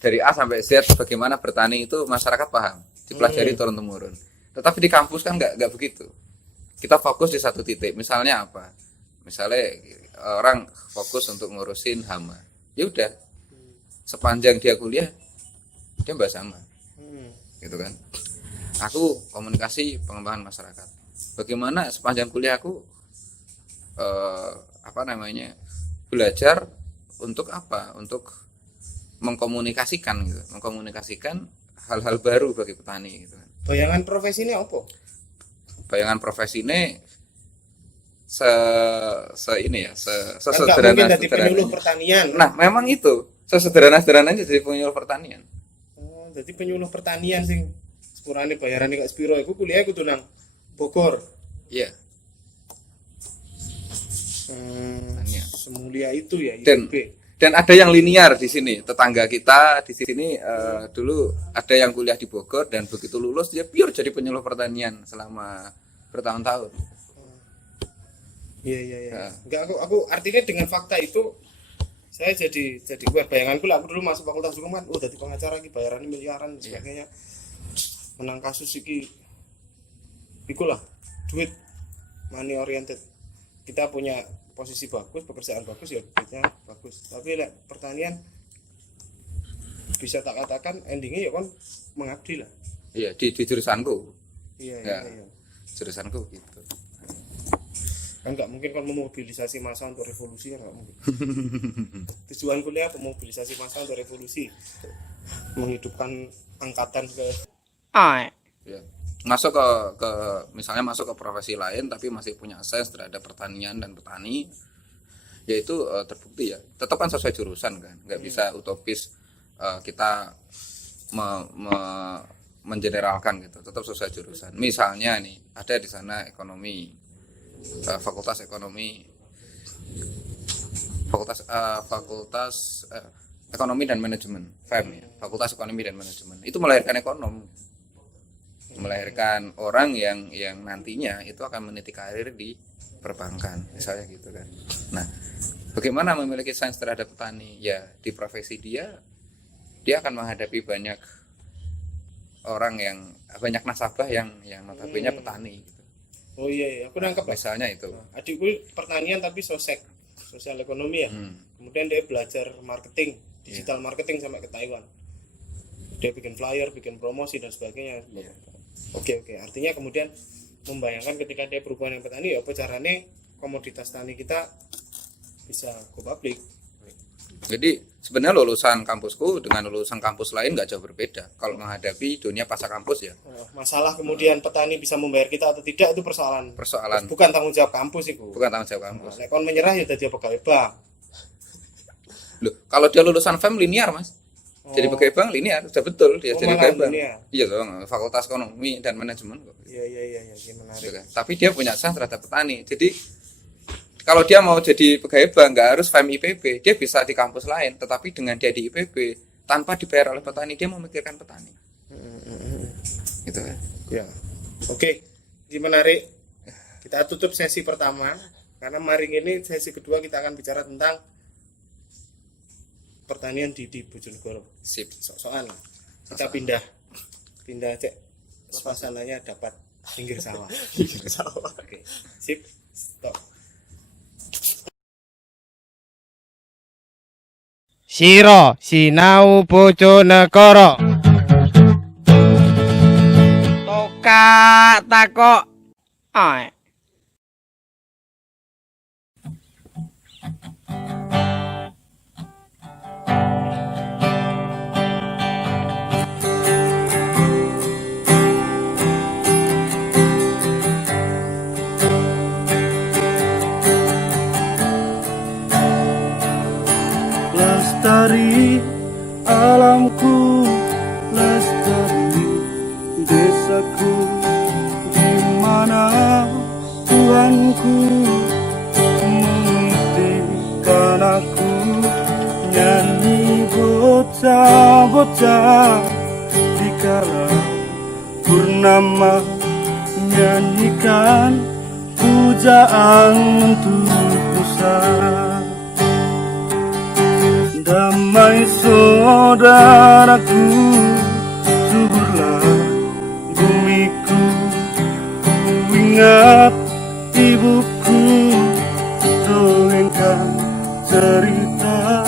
Dari A sampai Z bagaimana bertani itu masyarakat paham, dipelajari turun temurun. Tetapi di kampus kan nggak begitu. Kita fokus di satu titik. Misalnya apa? Misalnya orang fokus untuk ngurusin hama. Ya udah. Sepanjang dia kuliah dia bahas hama. Gitu kan. Aku komunikasi pengembangan masyarakat. Bagaimana sepanjang kuliah aku belajar untuk apa? Untuk mengkomunikasikan hal-hal baru bagi petani gitu kan. Bayangan profesi ini apa? Bayangan profesi ini sesederhana penyuluh pertanian. Nah, memang itu sesederhana-sederhananya jadi penyuluh pertanian. Oh, jadi penyuluh pertanian sing sepurane bayarane gak sepiro iku kuliah kudu nang Bogor. Iya. semulia itu ya Dan IPB. dan ada yang linear di sini. Tetangga kita di sini dulu ada yang kuliah di Bogor dan begitu lulus dia pure jadi penyuluh pertanian selama bertahun-tahun. Iya. Nah. Enggak, aku artinya dengan fakta itu saya jadi bayanganku lah, aku dulu masuk fakultas hukum kan, jadi pengacara iki bayarannya miliaran dan sebagainya. Menang kasus iki ikulah duit, money oriented. Kita punya posisi bagus, pekerjaan bagus ya duitnya bagus. Tapi pertanian bisa tak katakan endingnya ya kan mengabdi lah. Iya, di jurusanku. Iya. Jurusanku gitu. Kan nggak mungkin kan memobilisasi massa untuk revolusi, kan nggak mungkin. Tujuan kuliah memobilisasi massa untuk revolusi, menghidupkan angkatan ke Ya. Masuk ke misalnya masuk ke profesi lain tapi masih punya akses terhadap pertanian dan petani, yaitu terbukti ya tetap kan sesuai jurusan kan, nggak bisa utopis kita mengeneralkan gitu, tetap sesuai jurusan. Misalnya nih ada di sana ekonomi, fakultas ekonomi, fakultas ekonomi dan manajemen, FEM ya, fakultas ekonomi dan manajemen, itu melahirkan ekonom, melahirkan orang yang nantinya itu akan meniti karir di perbankan misalnya gitu kan. Nah, bagaimana memiliki sains terhadap petani? Ya di profesi dia akan menghadapi banyak orang yang banyak nasabah yang notabene petani gitu. Oh iya, aku nangkep lah. Misalnya itu. Adikku pertanian tapi sosial ekonomi ya. Kemudian dia belajar marketing, digital marketing sampai ke Taiwan. Dia bikin flyer, bikin promosi dan sebagainya. Oke. Artinya kemudian membayangkan ketika dia berhubungan dengan petani, ya apa caranya komoditas tani kita bisa go public. Jadi sebenarnya lulusan kampusku dengan lulusan kampus lain nggak jauh berbeda kalau menghadapi dunia pasar kampus ya. Masalah kemudian petani bisa membayar kita atau tidak itu persoalan. Bukan tanggung jawab kampus itu. Bukan tanggung jawab kampus. Nek kon menyerah ya jadi pegawai bank. Loh, kalau dia lulusan FEM linear, Mas. Jadi pegawai bank linear, sudah betul dia jadi pegawai bank. Iya dong, fakultas ekonomi dan manajemen kok. Iya, menarik. Tapi dia punya akses terhadap petani. Jadi kalau dia mau jadi pegawai bank nggak harus FEM IPB, dia bisa di kampus lain, tetapi dengan dia di IPB tanpa dibayar oleh petani dia memikirkan petani. Gitu kan? Ya. Oke, ini menarik. Kita tutup sesi pertama karena maring ini sesi kedua kita akan bicara tentang pertanian di Bojonegoro. Sip. Soal kita pindah cek suasananya dapat pinggir sawah. Oke. Sip. Stop. Sira sinau Bojonegoro. Toka takok. Lestari alamku, lestari desaku, di mana Tuhanku menitipkan aku. Nyanyi bocah-bocah di kala purnama, nyanyikan pujaan untuk Nusa. Damai saudaraku, suburlah bumiku. Ku ingat ibuku dongengkan cerita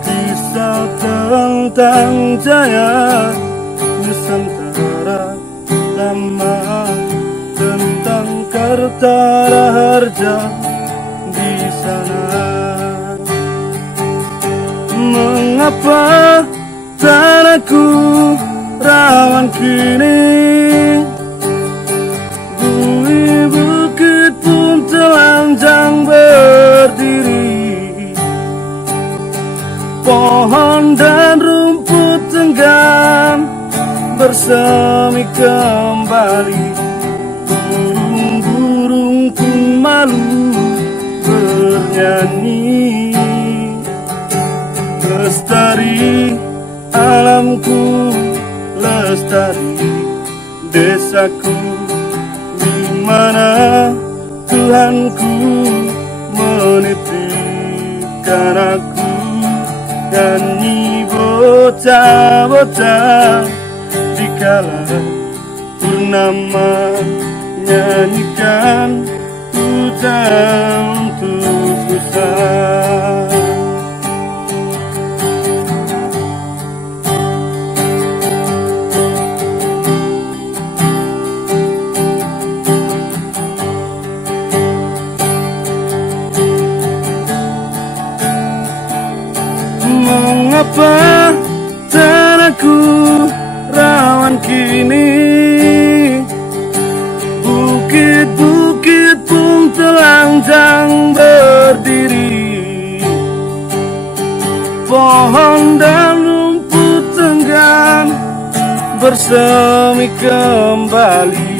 kisah tentang jaya Nusantara lama, tentang Kartaraharja di sana. Mengapa tanahku rawan kini, bukit pun telanjang berdiri, pohon dan rumput tenggelam bersemi kembali, burung-burung pun malu bernyanyi. alamku lestari, desaku di mana Tuhanku menitipkan aku. Nyanyi bocah-bocah dikala purnama, nyanyikan pujian untuk Tuhan. Mengapa tanahku rawan kini, bukit-bukit pun telanjang berdiri, pohon dan rumput tenggang bersemi kembali,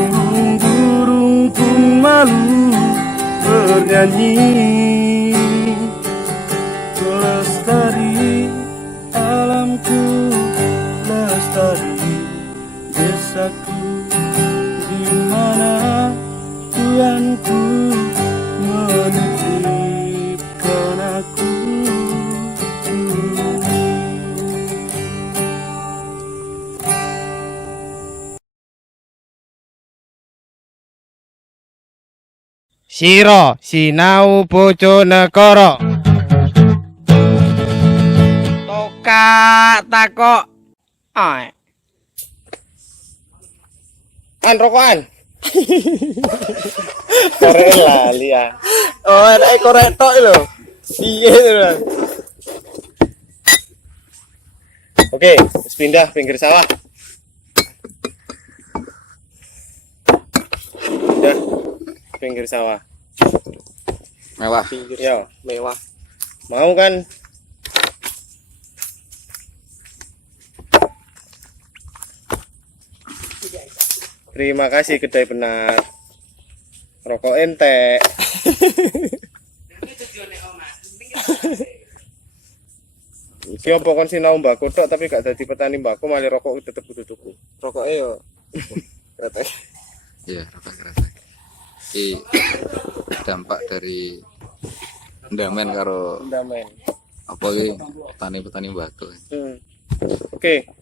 burung-burung pun malu bernyanyi. Lestari alamku, lestari desaku, di mana Tuhanku menitipkan aku. Sira sinau Bojonegoro. Tokak takok. Rokokan. Korek lali ya. Oh, enake korek tok lho. Piye lho. Oke, wis pindah pinggir sawah. Pindah pinggir sawah. Mewah. Pinggir Ya, mewah. mau kan? Terima kasih kedai benar. Rokok ente. Iki opo kon sinau mbako tok tapi gak dadi petani mbako malah rokok tetep kudu tuku. Rokoke yo. Kretek. Iya, rokok kerasa. Iki dampak dari ndamen karo Ndamen. apa iki petani-petani mbako. Oke.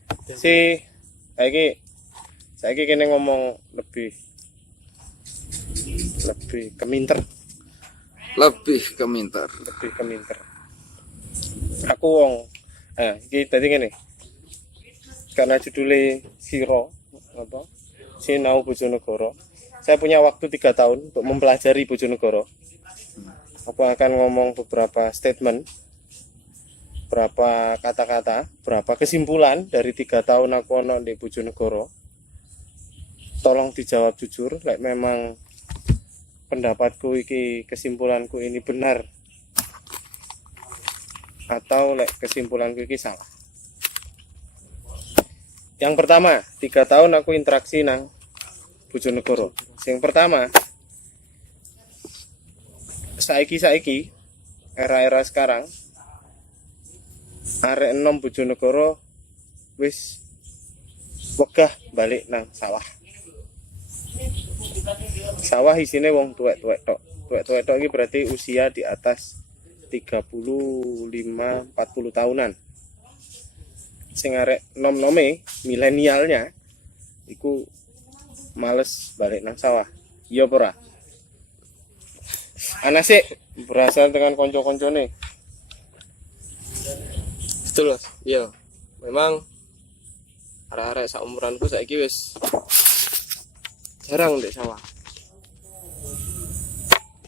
Saiki kene ngomong lebih keminter. Lebih keminter. Aku wong iki tadi ngene. Karena judulnya Siro apa? Sinau Bojonegoro. Saya punya waktu 3 tahun untuk mempelajari Bojonegoro. Aku akan ngomong beberapa statement, berapa kata-kata, berapa kesimpulan dari 3 tahun aku ono di Bojonegoro. Tolong dijawab jujur, like memang pendapatku iki, kesimpulanku ini benar atau like kesimpulanku ini salah. Yang pertama, 3 tahun aku interaksi nang Bojonegoro. Yang pertama, saiki era sekarang arek enom Bojonegoro wis wegah balik nang sawah. Sawah isine wong tuwek-tuwek tok. Tuwek-tuwek tok iki berarti usia di atas 35-40 tahunan. Sing arek nom-nome milenialnya iku males balik nang sawah. Iya apa ora? Ana sih berasal dengan konco-koncone. Betul, Mas. Iya. Memang arek-arek saumuranku saiki wis jarang ndek sawah.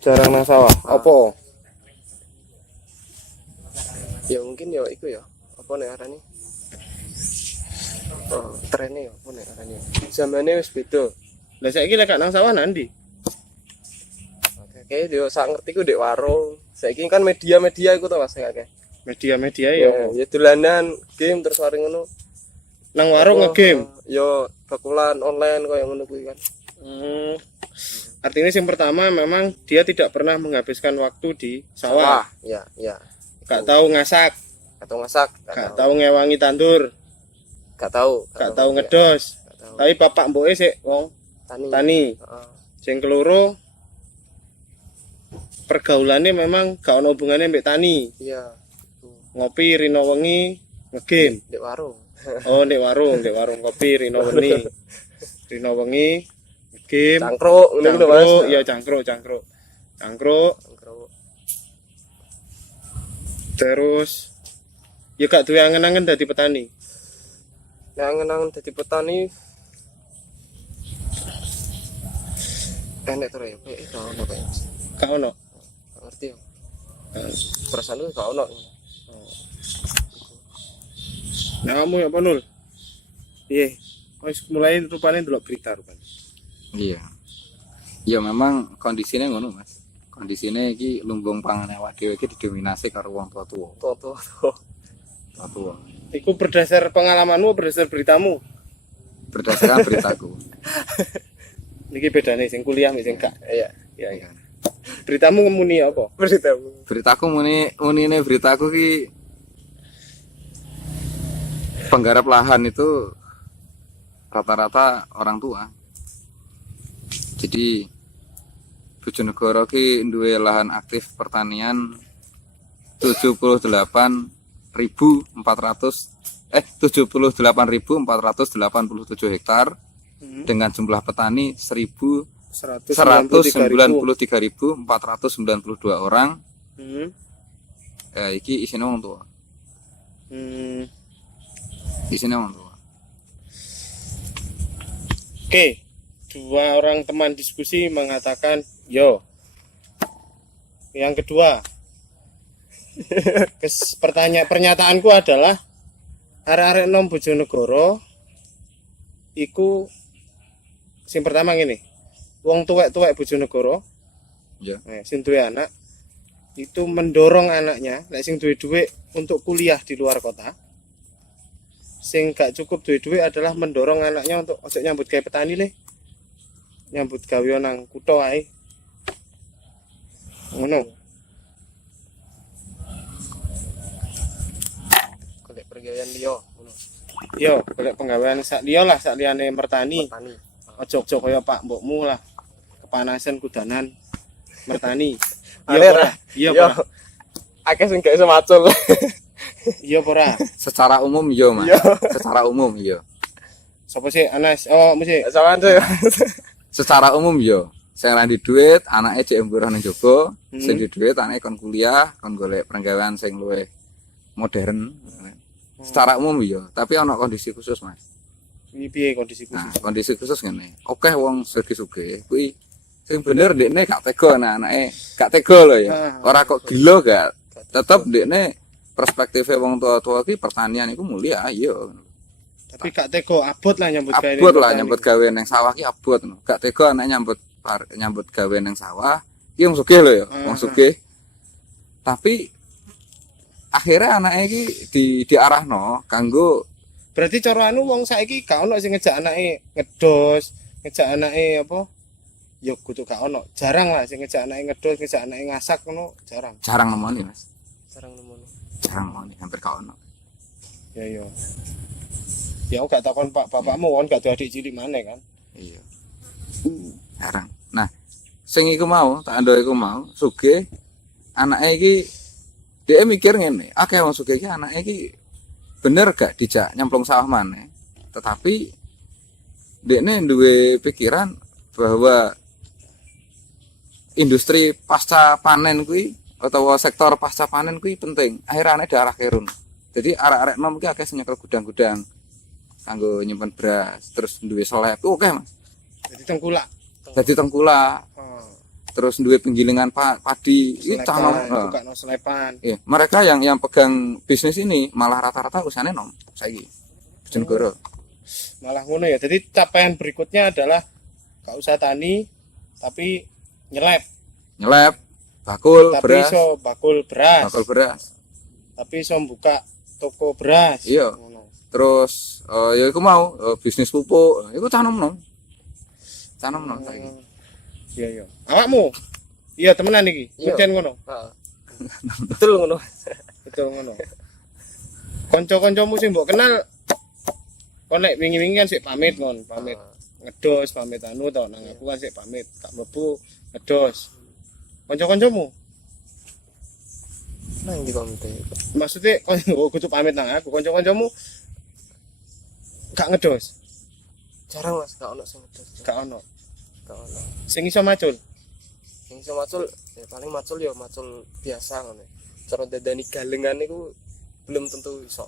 Jarang nang sawah. Apa? Ya mungkin ya iku ya. Apa nek arane? Oh, trennya ya apa nek arane? Zamane wis beda. Lah saiki lek nang sawah nandi? Oke, yo sak ngertiku ndek warung. Saiki kan media-media iku to Mas akeh. Media-media ya. Ya dolanan game terus warung ngono. Nang warung ngegame. Yo bakulan online koyo ngono kuwi kan. Artinya yang pertama memang dia tidak pernah menghabiskan waktu di sawah. Ya. Gak tahu ngasak. Gak tau masak, gak tahu ngewangi tandur, gak tahu ngedos. Gak tahu. Tapi bapak mboke sik wong tani. Heeh. Sing keloro pergaulannya memang gak ono hubungannya mbek tani. Iya. Ngopi rino wengi ngegame. Di warung. Oh, ndek warung kopi rino wengi. Rino wengi ngegame. Cangkruk ngono lho Mas. Cangkruk, iya cangkruk. Cangkruk. Cangkruk. Terus ya gak duwe angen-angen dadi petani. Nek angen-angen dadi petani enek to ya, kayak ono kayak. Gak ono. Gak ngerti ya. Perasaan lu gak ono. Nah, kamu ya apa Nul? Iya. Wis mulai rupane ndelok berita rupane. Iya. Ya memang kondisinya ngono Mas. Kondisinya iki lumbung pangan awak dhewe iki didominasi karo wong tua-tua. Tua-tua. Iku berdasar pengalamanmu, berdasar beritamu. Berdasarkan beritaku. Niki bedane sing kuliah mbek sing gak. Iya. Iya. Beritamu ngemuni apa? Beritamu. Beritaku munine beritaku ki penggarap lahan itu rata-rata orang tua. Jadi Bojonegoro ki duwe lahan aktif pertanian 78.487 hektar dengan jumlah petani 193.492 orang. Iki isine wong tua. Isine wong tua. Oke. Dua orang teman diskusi mengatakan yo. Yang kedua, pernyataanku adalah arek-arek nom Bojonegoro iku sing pertama ngene. Wong tuwek-tuwek Bojonegoro, Ya. Sing duwe anak itu mendorong anaknya, nek sing duwe dhuwit untuk kuliah di luar kota. Sing gak cukup duwe dhuwit adalah mendorong anaknya untuk ojo nyambut gawe petani le. Nyambut gawe nang kutha ae. Ngono. Golek pergawaan liya ngono. Yo, golek penggawean sak liya lah, sak liyane mertani. Petani. Ojo kaya Pak Mbokmu lah. Kepanasan kudanan mertani. Alir, Iya, Yo. Pak. Akeh sing gak iso macul. Iya, Pora. Secara umum iya, Mas. Iya. Secara umum iya. Sapa sih Anas? Oh, mesti. Sampeyan sih. Secara umum iya. Sing ra di dhuwit, anake cek emburuh ning jaba, sing di dhuwit anake kon kuliah, kon golek penggawean sing luwih modern. Secara umum iya, tapi ana kondisi khusus, Mas. Ini piye kondisi khusus? Nah, kondisi khusus ngene. Oke wong sugih-sugih kuwi sing bener ndekne gak tega anake, gak tega lho ya. Ora kok gila gak. Tetep ndekne perspektive wong tua-tua ki pertanian iku mulia, iya. Tapi gak tega abot lah nyambut gawe. Abot lah nyambut gawe ning sawah ki abot ngono. Gak tega anak nyambut gawe ning sawah ki wong sugih lho ya, wong sugih. Tapi akhirnya anake iki diarahno kanggo Berarti cara anu wong saiki gak ono sing ngejak anake ngedos, ngejak anake apa? Ya kudu gak ono. Jarang lah sing ngejak anake ngedos, ngejak anake ngasak ngono, jarang. jarang nemoni, Mas. Sarang nemono. Jarang nemoni, hampir gak ono. Ya iya. Ya aku gak takon bapakmu kon gak ada adik cilik maneh kan. Iya. Jarang. Nah, sing iku mau, tak ando iku mau, sugih anake iki dhek mikir ngene, akeh wong sugih iki anake iki bener gak dijak nyemplung sawah maneh. Tetapi dekne duwe pikiran bahwa industri pasca panen kuwi atau sektor pasca panen kuwi penting. Akhirnya anake diarah kerun. Jadi arek-arek nom ki akeh sing nyekel gudang-gudang kanggo nyimpen beras, terus duwe seleb. Oke, Mas. Jadi tengkulak. Jadi tengkulak. Terus duwe penggilingan padi. Iki canom. Buka no selepan. Iya, mereka yang pegang bisnis ini malah rata-rata usianya nom saiki. Bojonegoro. Malah ngono ya. Jadi capaian berikutnya adalah gak usah tani tapi nyelep. Nyelep, bakul Tapi beras. iso bakul beras. Bakul beras. Tapi iso buka toko beras. Iya. Ngono. Terus ya iku mau bisnis pupuk, iku canom nom. Canom nom saiki. Iya iya. Awakmu? Iya temenan iki. Iya. Ngerti ngono. Heeh. Betul ngono. Betul ngono. Kanca-kancamu sing mbok kenal kon nek wingi-wingi kan sik pamit kon, pamit ngedos, pamit anu to nang aku kan sik pamit, tak mlebu ngedos. Kanca-kancamu Nang di pamit. maksudnya kudu pamit nang aku, kanca-kancamu gak ngedos, Jarang Mas, gak ono sing ngedus. gak ono. Gak ono. Sing iso macul. Sing iso macul ya paling macul ya macul biasa ngono. Cara dadani galengan niku belum tentu iso.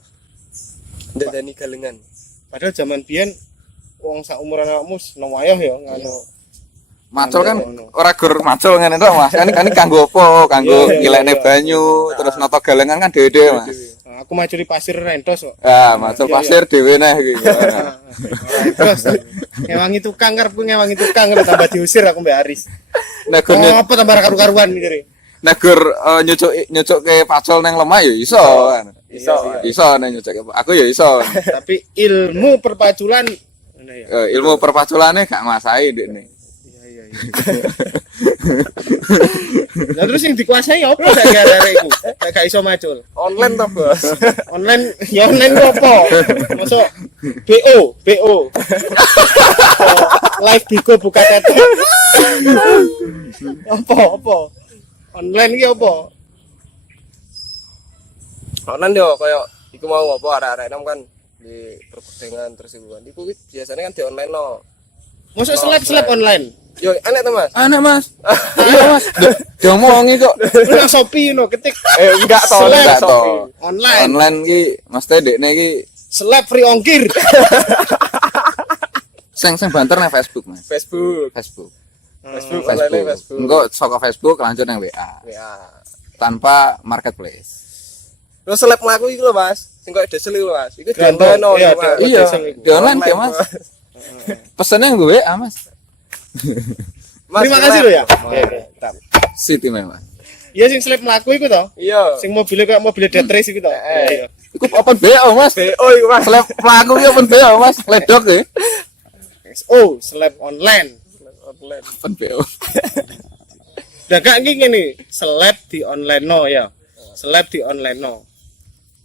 Dadani galengan. Padahal zaman biyen wong sak umuran awakmu nang wayah ya ngono. Macul kan ora gur macul ngene tok Mas. Kan kanggo apa? Kanggo ngilekne banyu, terus noto galengan kan dhewe-dhewe Mas. Nah, aku maculi pasir rentos kok. Ah, macul pasir dhewe neh iki. Terus ngewangi tukang karepku ngewangi tukang terus tambah diusir aku mbak Aris. Nek gur Oh, apa tambah karu-karuan mikire. nek gur nyucuke pacul nang lemah ya iso kan. Iso nek nyucuke. Aku ya iso. Tapi ilmu perpaculan ngono ya. Ilmu perpaculane gak nguasai ndekne. Iya. Lah terus yang dikuasai apa saiki arek iku? Nek gak iso macul. Online to, Bos. Online ya online ku apa? Masuk BO. Live Bigo buka tetek. Apa? Online iki apa? Online yo koyo iku mau apa arek-arek nom kan di perkudengan terus iku kan. Iku biasanya kan di online no. Masuk seleb online. Yo enak to, Mas. Anak Mas. Iya Mas. Diomongi kok. Lu nang Shopee no ketik Enggak to, Seleb. enggak to. online. Online ki mesti dekne iki Seleb free ongkir. sing banter nang Facebook Mas. Facebook Facebook. online Facebook. Engko saka Facebook lanjut nang WA Ya. tanpa marketplace. Terus seleb mlaku iku lho, Mas. Sing koyo desel iku, Mas. Iku Gantung, diomno iya, iku, Mas. Iya, desel iku. di online ya Mas. Pesennya nggo WA Mas. Mas, Terima kasih seleb. lo ya. Oke. City memang. Iya sing seleb mlaku iku to. Iya. Sing mobilnya kayak mobil dead race iku to. Iya. Iku open BO Mas. BO iku, Mas. Seleb pelaku ki open BO Mas. Ledok ya. Oh, seleb online. Online. Open BO. Lah gak iki ngene, seleb di online no ya. Seleb di online no.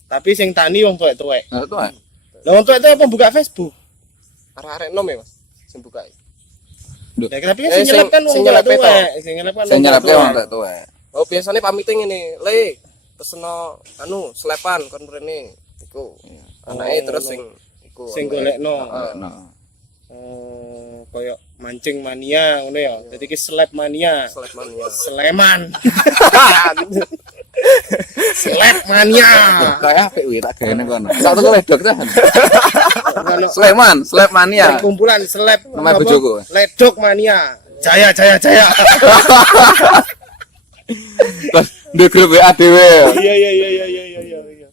Tapi sing tani wong tuwek-tuwek. Nah, itu kan. Lah wong tuwek-tuwek apa buka Facebook? Arek-arek nom ya, Mas. Sing buka. Ya tapi kan sing sing- nyeleb kan wong sing nyeleb tuwek-tuwek. Sing nyeleb kan Saya wong nyelapnya tuwek-tuwek. orang tua. Oh, biasanya pamitnya ngene, "Le, peseno anu selepan kon mrene." Iku. Anake terus sing iku. Sing golekno. Nah. Oh, koyo mancing mania ngono ya. Dadi ki seleb mania. seleb mania. Sleman. Seleb mania. Kayak apik wi tak gaene kono. Satu kok ledok ta. Sleman, Slep Mania. Kumpulan seleb Nama apa? bojoku. Ledok mania. Jaya. Terus di grup WA dhewe. Iya.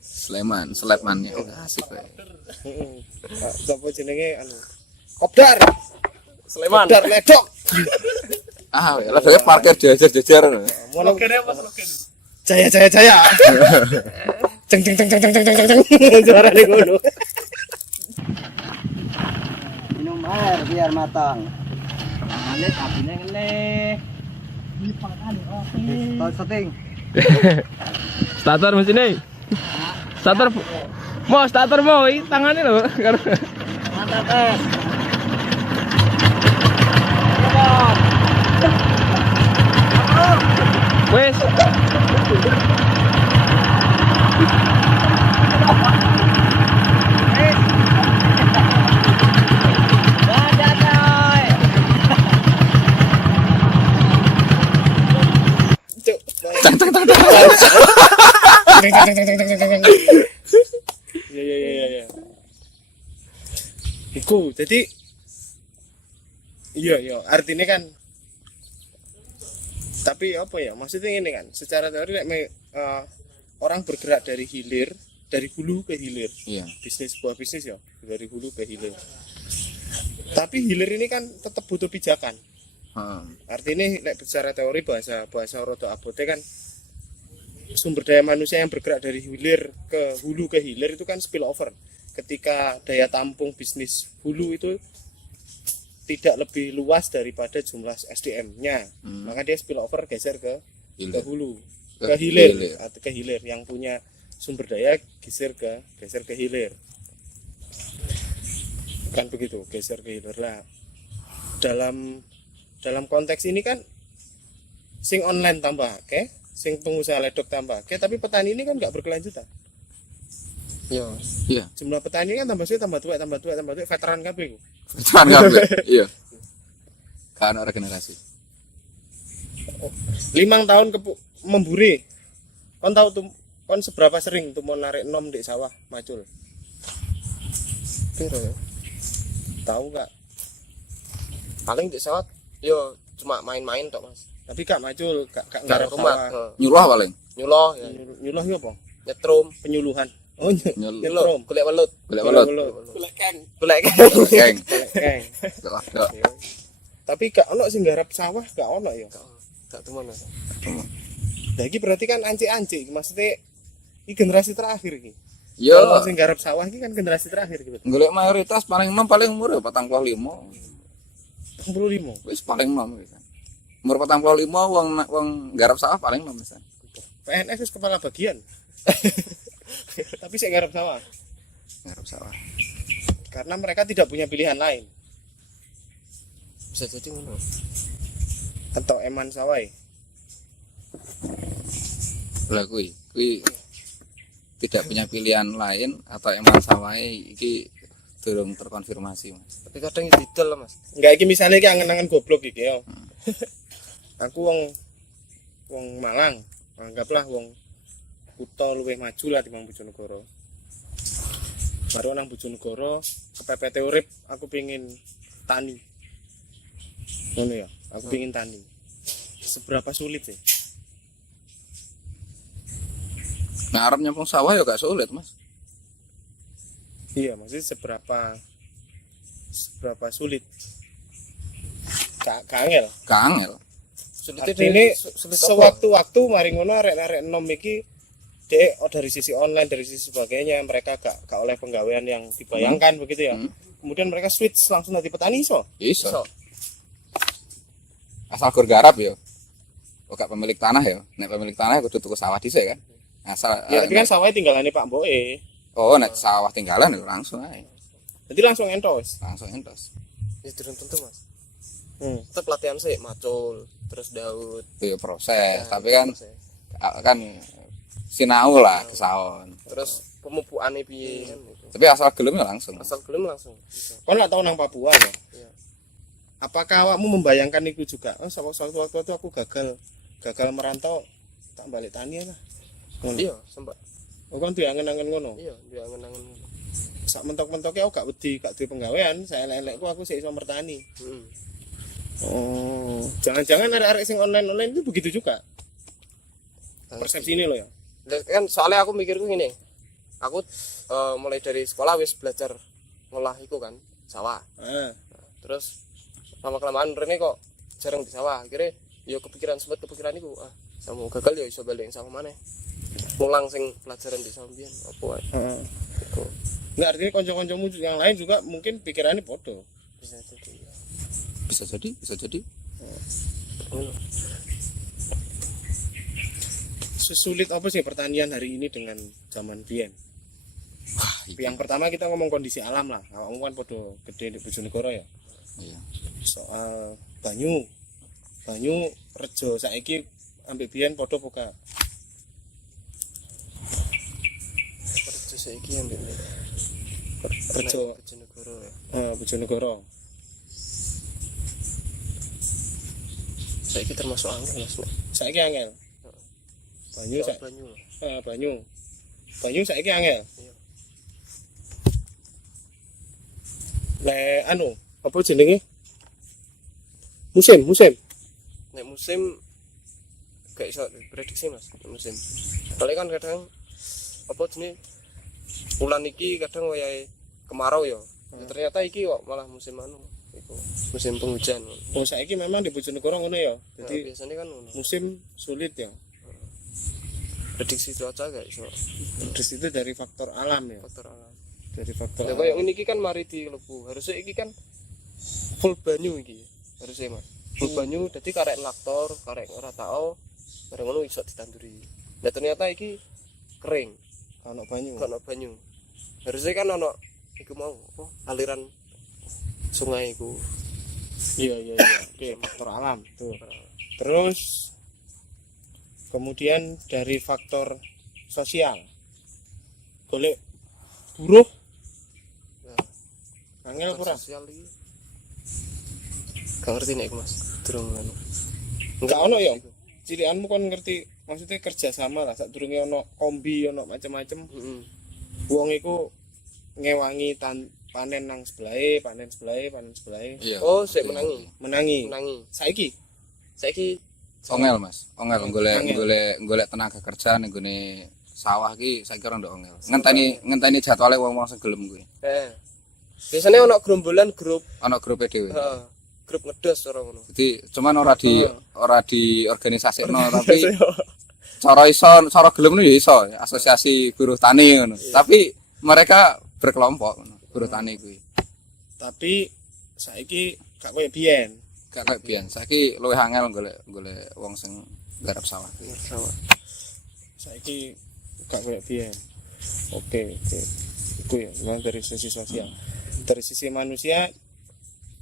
Sleman, Slep Mania. Asik bae. Apa jenenge anu? Kopdar. Sleman. Kopdar ledok. Ah, lah saya parkir jajar-jajar. Mono kene apa slogan? Jaya. Ceng. Suarane ngono. Minum air biar matang. Tangannya sapinya ngene. Setting. Starter mesinnya. Starter. Mau starter mau, tangannya loh. Mantap tes. Wes. Iya. Iku jadi iya artinya kan tapi apa ya maksudnya ini kan secara teori orang bergerak dari hilir dari hulu ke hilir Iya. sebuah bisnis ya dari hulu ke hilir tapi hilir ini kan tetap butuh pijakan Heeh. artinya nek secara teori bahasa rodo abote kan sumber daya manusia yang bergerak dari hilir ke hulu ke hilir itu kan spillover ketika daya tampung bisnis hulu itu tidak lebih luas daripada jumlah SDM-nya maka dia spillover geser ke Hilir. hulu Ke ke hilir hilir. atau ke hilir yang punya sumber daya geser ke hilir. Kan begitu, geser ke hilir lah. Dalam konteks ini kan sing online tambah akeh, sing pengusaha ledok tambah akeh, tapi petani ini kan nggak berkelanjutan. Iya. Iya. Jumlah petani kan tambah suwe tambah tua, veteran kabeh iku. Veteran kabeh. Iya. Kan regenerasi. 5 tahun memburi. Kon tahu kon seberapa sering tuh mau narik nom di sawah macul? Piro ya? Tahu nggak? Paling di sawah yo cuma main-main tok Mas. Tapi gak macul, gak Garap ngarep rumah, sawah. Nyuruh paling. nyuloh ya. Nyuloh iki apa? Nyetrum, Penyuluhan. Oh, Nyuloh. nyetrum. golek welut. Golek welut. Golek keng. Golek keng. Geng. Keng. Enggak. Tapi gak ono sing garap sawah, gak ono ya. Gak teman Mas. Nah, iki berarti kan anci-anci, maksudnya ini generasi terakhir iki. Yo, Kalau sing garap sawah iki kan generasi terakhir gitu. golek mayoritas paling enom paling umur ya 45. 45. Wis paling enom wis. Umur 45 wong garap sawah paling enom wis. PNS wis kepala bagian. Tapi saya garap sawah Garap sawah. karena mereka tidak punya pilihan lain. Bisa jadi ngono. Atau eman sawah. Lah kuwi tidak punya pilihan lain atau emang sawahnya iki durung terkonfirmasi Mas. Tapi kadang didol lah Mas. Enggak iki misalnya iki angen-angen goblok iki yo. Aku wong Malang, anggaplah wong kutha luwih maju lah timbang Bojonegoro. Baru nang Bojonegoro kepepet urip aku pengin tani. Ngono ya, aku pengin tani. Seberapa sulit sih? Nah, arep nyambung sawah ya gak sulit, Mas. Iya, maksudnya seberapa sulit? Gak angel. Kangel. Sulitnya Ini sulit apa? sewaktu-waktu mari ngono arek-arek enom iki dek dari sisi online dari sisi sebagainya mereka gak oleh penggawean yang dibayangkan begitu ya. Kemudian mereka switch langsung jadi petani iso. Iso. So, Asal gur garap ya. Kok gak pemilik tanah ya. Nek pemilik tanah kudu tuku sawah dhisik kan. Asal Ya tapi kan sawahnya tinggalannya Pak Mboke. oh nek sawah tinggalan ya langsung ae. Jadi langsung entos. Langsung entos. ya durung tentu Mas. Hmm. Tetap latihan sih macul, terus daud. Itu ya proses, tapi kan proses. kan sinau lah kesaon. Terus pemupukan piye kan gitu. Tapi asal gelem ya langsung. Asal gelem langsung bisa. Kon lah tau nang Papua ya. Iya. Apakah awakmu membayangkan itu juga? Oh, waktu itu aku gagal merantau tak balik tani lah. Ngono. Iya, sempat. Oh, kan tuh angen-angen ngono. Iya, dia angen-angen. Sak mentok-mentoknya aku gak wedi, gak duwe penggawean, saya elek-elekku aku sik iso mertani. Heeh. Oh, jangan-jangan arek-arek sing online itu begitu juga. Persepsi ini loh ya. Kan soalnya aku mikirku gini. Aku mulai dari sekolah wis belajar ngolah iku kan, sawah. Terus lama kelamaan rene kok jarang di sawah. Akhirnya ya kepikiran iku, sama gagal ya iso balik sama mana. Mulang sing pelajaran di sambian apa wae. Heeh. Iku Nggak artinya konco-koncomu yang lain juga mungkin pikirannya bodoh. bisa jadi. Bisa jadi. Ngono. Sesulit apa sih pertanian hari ini dengan zaman biyen? Wah, Yang pertama kita ngomong kondisi alam lah. Awakmu kan podo gede di Bojonegoro ya. iya. Soal banyu rejo saiki ambek biyen podo buka. Kerja saiki ambek Rejo Bojonegoro ya. Bojonegoro. Saiki termasuk angel Mas. Saiki angel. Banyu Soal banyu. banyu saiki angel. Iya. Le apa jenenge? Musim. Nek musim gak iso prediksi Mas, nek musim. Soalnya kan kadang apa jenis bulan iki kadang wayahe kemarau ya. Ternyata iki kok malah musim iku musim penghujan. Oh saiki memang di Bojonegoro ngono ya. Jadi biasanya kan ngono. musim sulit ya. Prediksi cuaca gak iso. Terus itu dari faktor alam ya. Faktor alam. Dari faktor Ya koyo ngene iki kan mari dilebu. Harusnya iki kan full banyu iki. Harusnya Mas. Full banyu dadi karek laktor, karek ora tau. Bareng ngono iso ditanduri. Nah ternyata iki kering. Ono banyu. gak ono banyu. Harusnya kan ono iku mau apa aliran sungai iku. Iya. Oke, faktor alam tuh. Terus kemudian dari faktor sosial. Golek buruh Nah, angel faktor ora? sosial iki. Gak ngerti nek iku Mas. Durung anu. Enggak ono ya. Cilianmu kon ngerti maksudnya kerja sama lah sadurunge ono kombi ono macam-macam. Heeh. Wong iku ngewangi panen nang sebelahe, panen sebelahe. Iya. Oh, sik menangi. Menangi. Saiki Ongel Mas, ongel Angel. golek tenaga kerja ning gone sawah iki saiki ora ndok ongel. Ngenteni jadwale wong-wong sing gelem kuwi. Biasanya ono gerombolan grup, Ana grupe dhewe. grup ngedos ora ngono. Jadi cuman ora di organisasikno tapi cara gelem ya iso asosiasi buruh tani ngono. Tapi mereka berkelompok ngono, buruh tani kuwi. tapi saiki gak koyo biyen. Gak kayak biyen. Saiki luwih angel golek wong sing garap sawah kuwi. Saiki gak koyo biyen. Oke. Iku ya, memang dari sisi sosial. Dari sisi manusia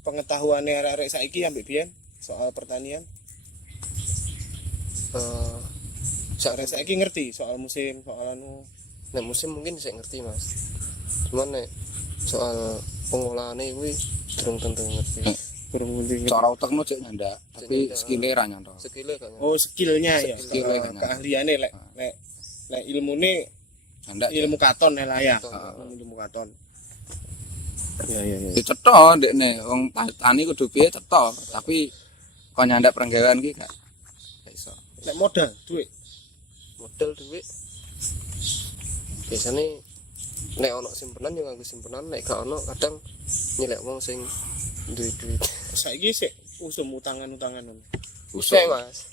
pengetahuannya arek-arek saiki ambek biyen soal pertanian. Arek saiki ngerti soal musim, soal anu. Nek musim mungkin saya ngerti Mas. Cuman nek soal pengolahannya kuwi durung tentu ngerti. Kurang ngerti. Cara utekno cek nyandak, tapi skile ra nyandak. Sekile gak ngerti. Oh, skillnya ya. Skillnya kan. Keahliannya lek ilmune Nyandak. ilmu katon lah ya. Ilmu katon. Iya. Dicetha ndekne wong tani kudu piye cetha, tapi kok nyandak perenggawean ki gak iso. Nek modal duit. Modal duit. Biasanya nek ono simpenan yo nganggo simpenan, nek gak ono kadang nyilek wong sing duit-duit. Saiki sik usum utangan-utangan. Usah Mas.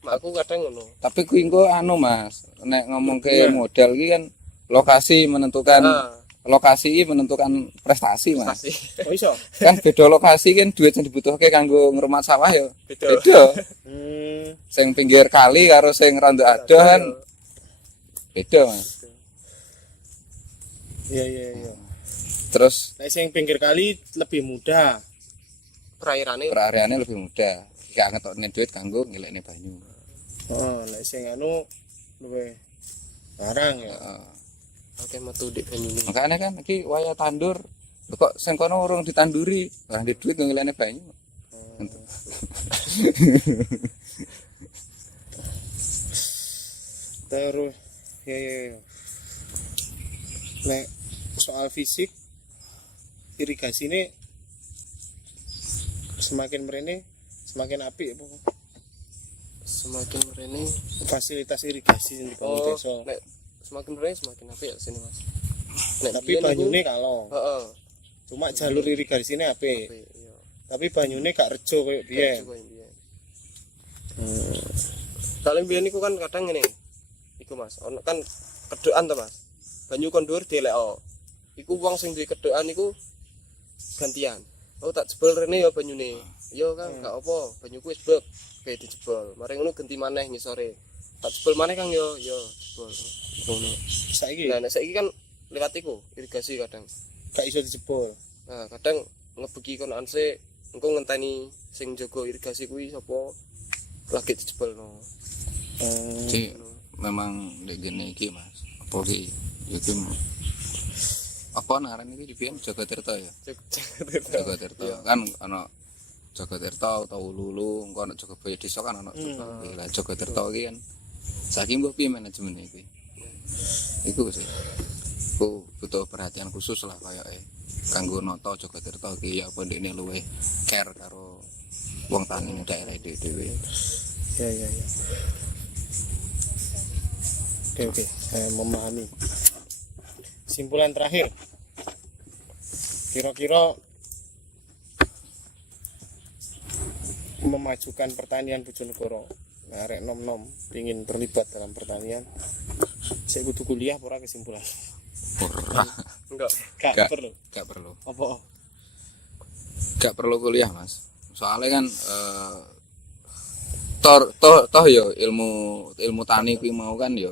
Makku kadang ngono. Tapi kuwi engko anu Mas, nek ngomongke modal ki kan lokasi menentukan prestasi Mas. Pasti. Oh iso. Kan beda lokasi kan duit yang dibutuhke kanggo ngrumat sawah ya. Beda. Beda. Sing pinggir kali karo sing randuk adoh kan beda Mas. Iya. Terus Nek sing pinggir kali lebih mudah. Perairannya perareane lebih mudah. Gak ngetokne duit kanggo ngilekne banyu. Oh, nek sing anu luwe barang ya. oke metu dik banyune. Makanya kan iki waya tandur kok sing kono urung ditanduri, ora ndek duit ngilekne banyu. Terus ya. Nek soal fisik irigasi ini semakin merene semakin apik apa? Semakin merene Fasilitas irigasi yang dibangun desa. nek semakin merene semakin apik sini Mas. Nek Tapi banyune kalong. heeh. Cuma jalur irigasi ini apik. Iya. Tapi banyune gak rejo koyo biyen. Kalau biyen iku kan kadang ngene. Iku Mas, ono kan kedokan to Mas. Banyu kon dhuwur dileko. Iku wong sing duwe kedokan iku gantian. Oh tak jebol rene ya banyune. Yo kan gak apa, banyuku wis blek. Kayak dijebol. Mari ngono ganti maneh ngisore. Tak jebol maneh Kang yo jebol. Ngono. Saiki Nah, nek saiki kan lewat iku irigasi kadang. gak iso dijebol. Nah, kadang ngebeki kon anse engko ngenteni sing jaga irigasi kuwi sapa lagi dijebelno. Jadi memang ndek gene iki Mas. Apa ki iki apa naran iki biyen Jaga Tirta ya? Jaga Tirta. Kan ana Jaga Tirta utawa Ululu, engko ana Jaga Boyo Desa kan ana Lah Jaga Tirta iki kan saiki mbok piye manajemen iki? Iku sih. Ku butuh perhatian khusus lah kayake. Kanggo nata Jaga Tirta iki ya apa ndekne luwih care karo wong tani ning daerah dhewe. Ya. Oke. Saya memahami. Kesimpulan terakhir. Kira-kira memajukan pertanian Bojonegoro. Arek nom-nom ingin terlibat dalam pertanian. Saya butuh kuliah ora kesimpulan. Ora. Enggak. Gak perlu. Gak perlu. Apa? Gak perlu kuliah Mas. Soalnya kan toh ya ilmu tani kuwi mau kan ya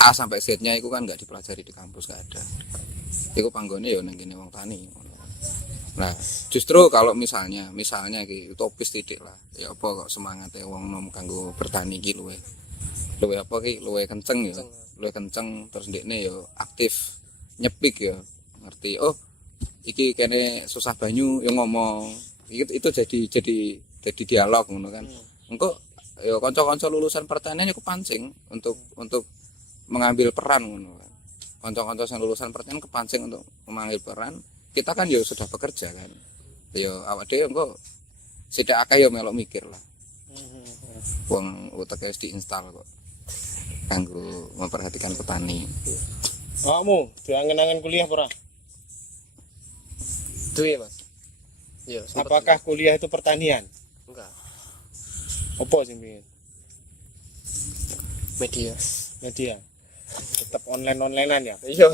A sampai Z-nya itu kan nggak dipelajari di kampus, nggak ada. Itu panggone ya nang kene wong tani. Nah, justru kalau misalnya ki utopis titik lah. Ya apa kok semangate wong nom kanggo bertani ki luwe apa ki luwe kenceng ya. Luwe kenceng terus ndekne ya aktif nyepik ya. Ngerti. Oh, iki kene susah banyu yo ngomong. Itu jadi dialog ngono kan. Engko ya kanca-kanca lulusan pertanian iku pancing untuk mengambil peran ngono kan. Kanca-kanca sing lulusan pertanian kepancing untuk mengambil peran. Kita kan ya sudah bekerja kan. Ya awak dhewe engko sithik akeh ya melok mikir lah. Wong uteke wis diinstal kok. Kanggo memperhatikan petani. Kamu angen-angen kuliah ora? Duwe, Mas. Iya, Apakah kuliah itu pertanian? enggak. Apa sing pengen? Media. Media. Tetap online-onlinean ya. Iya.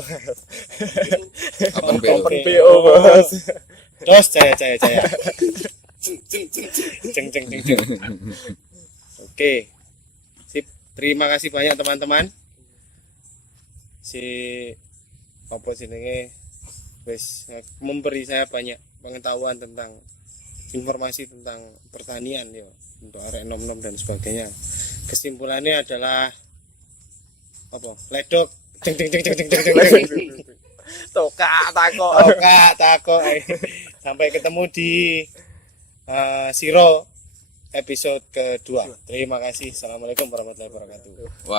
Open BO. PO, Mas. Terus caya. Ceng. Oke. Sip. Terima kasih banyak teman-teman. Si apa jenenge wis memberi saya banyak pengetahuan tentang informasi tentang pertanian ya untuk arek nom-nom dan sebagainya. Kesimpulannya adalah apa? Ledok ceng. Tokak takok. Takok. Sampai ketemu di Siro episode kedua. Terima kasih. Assalamualaikum warahmatullahi wabarakatuh.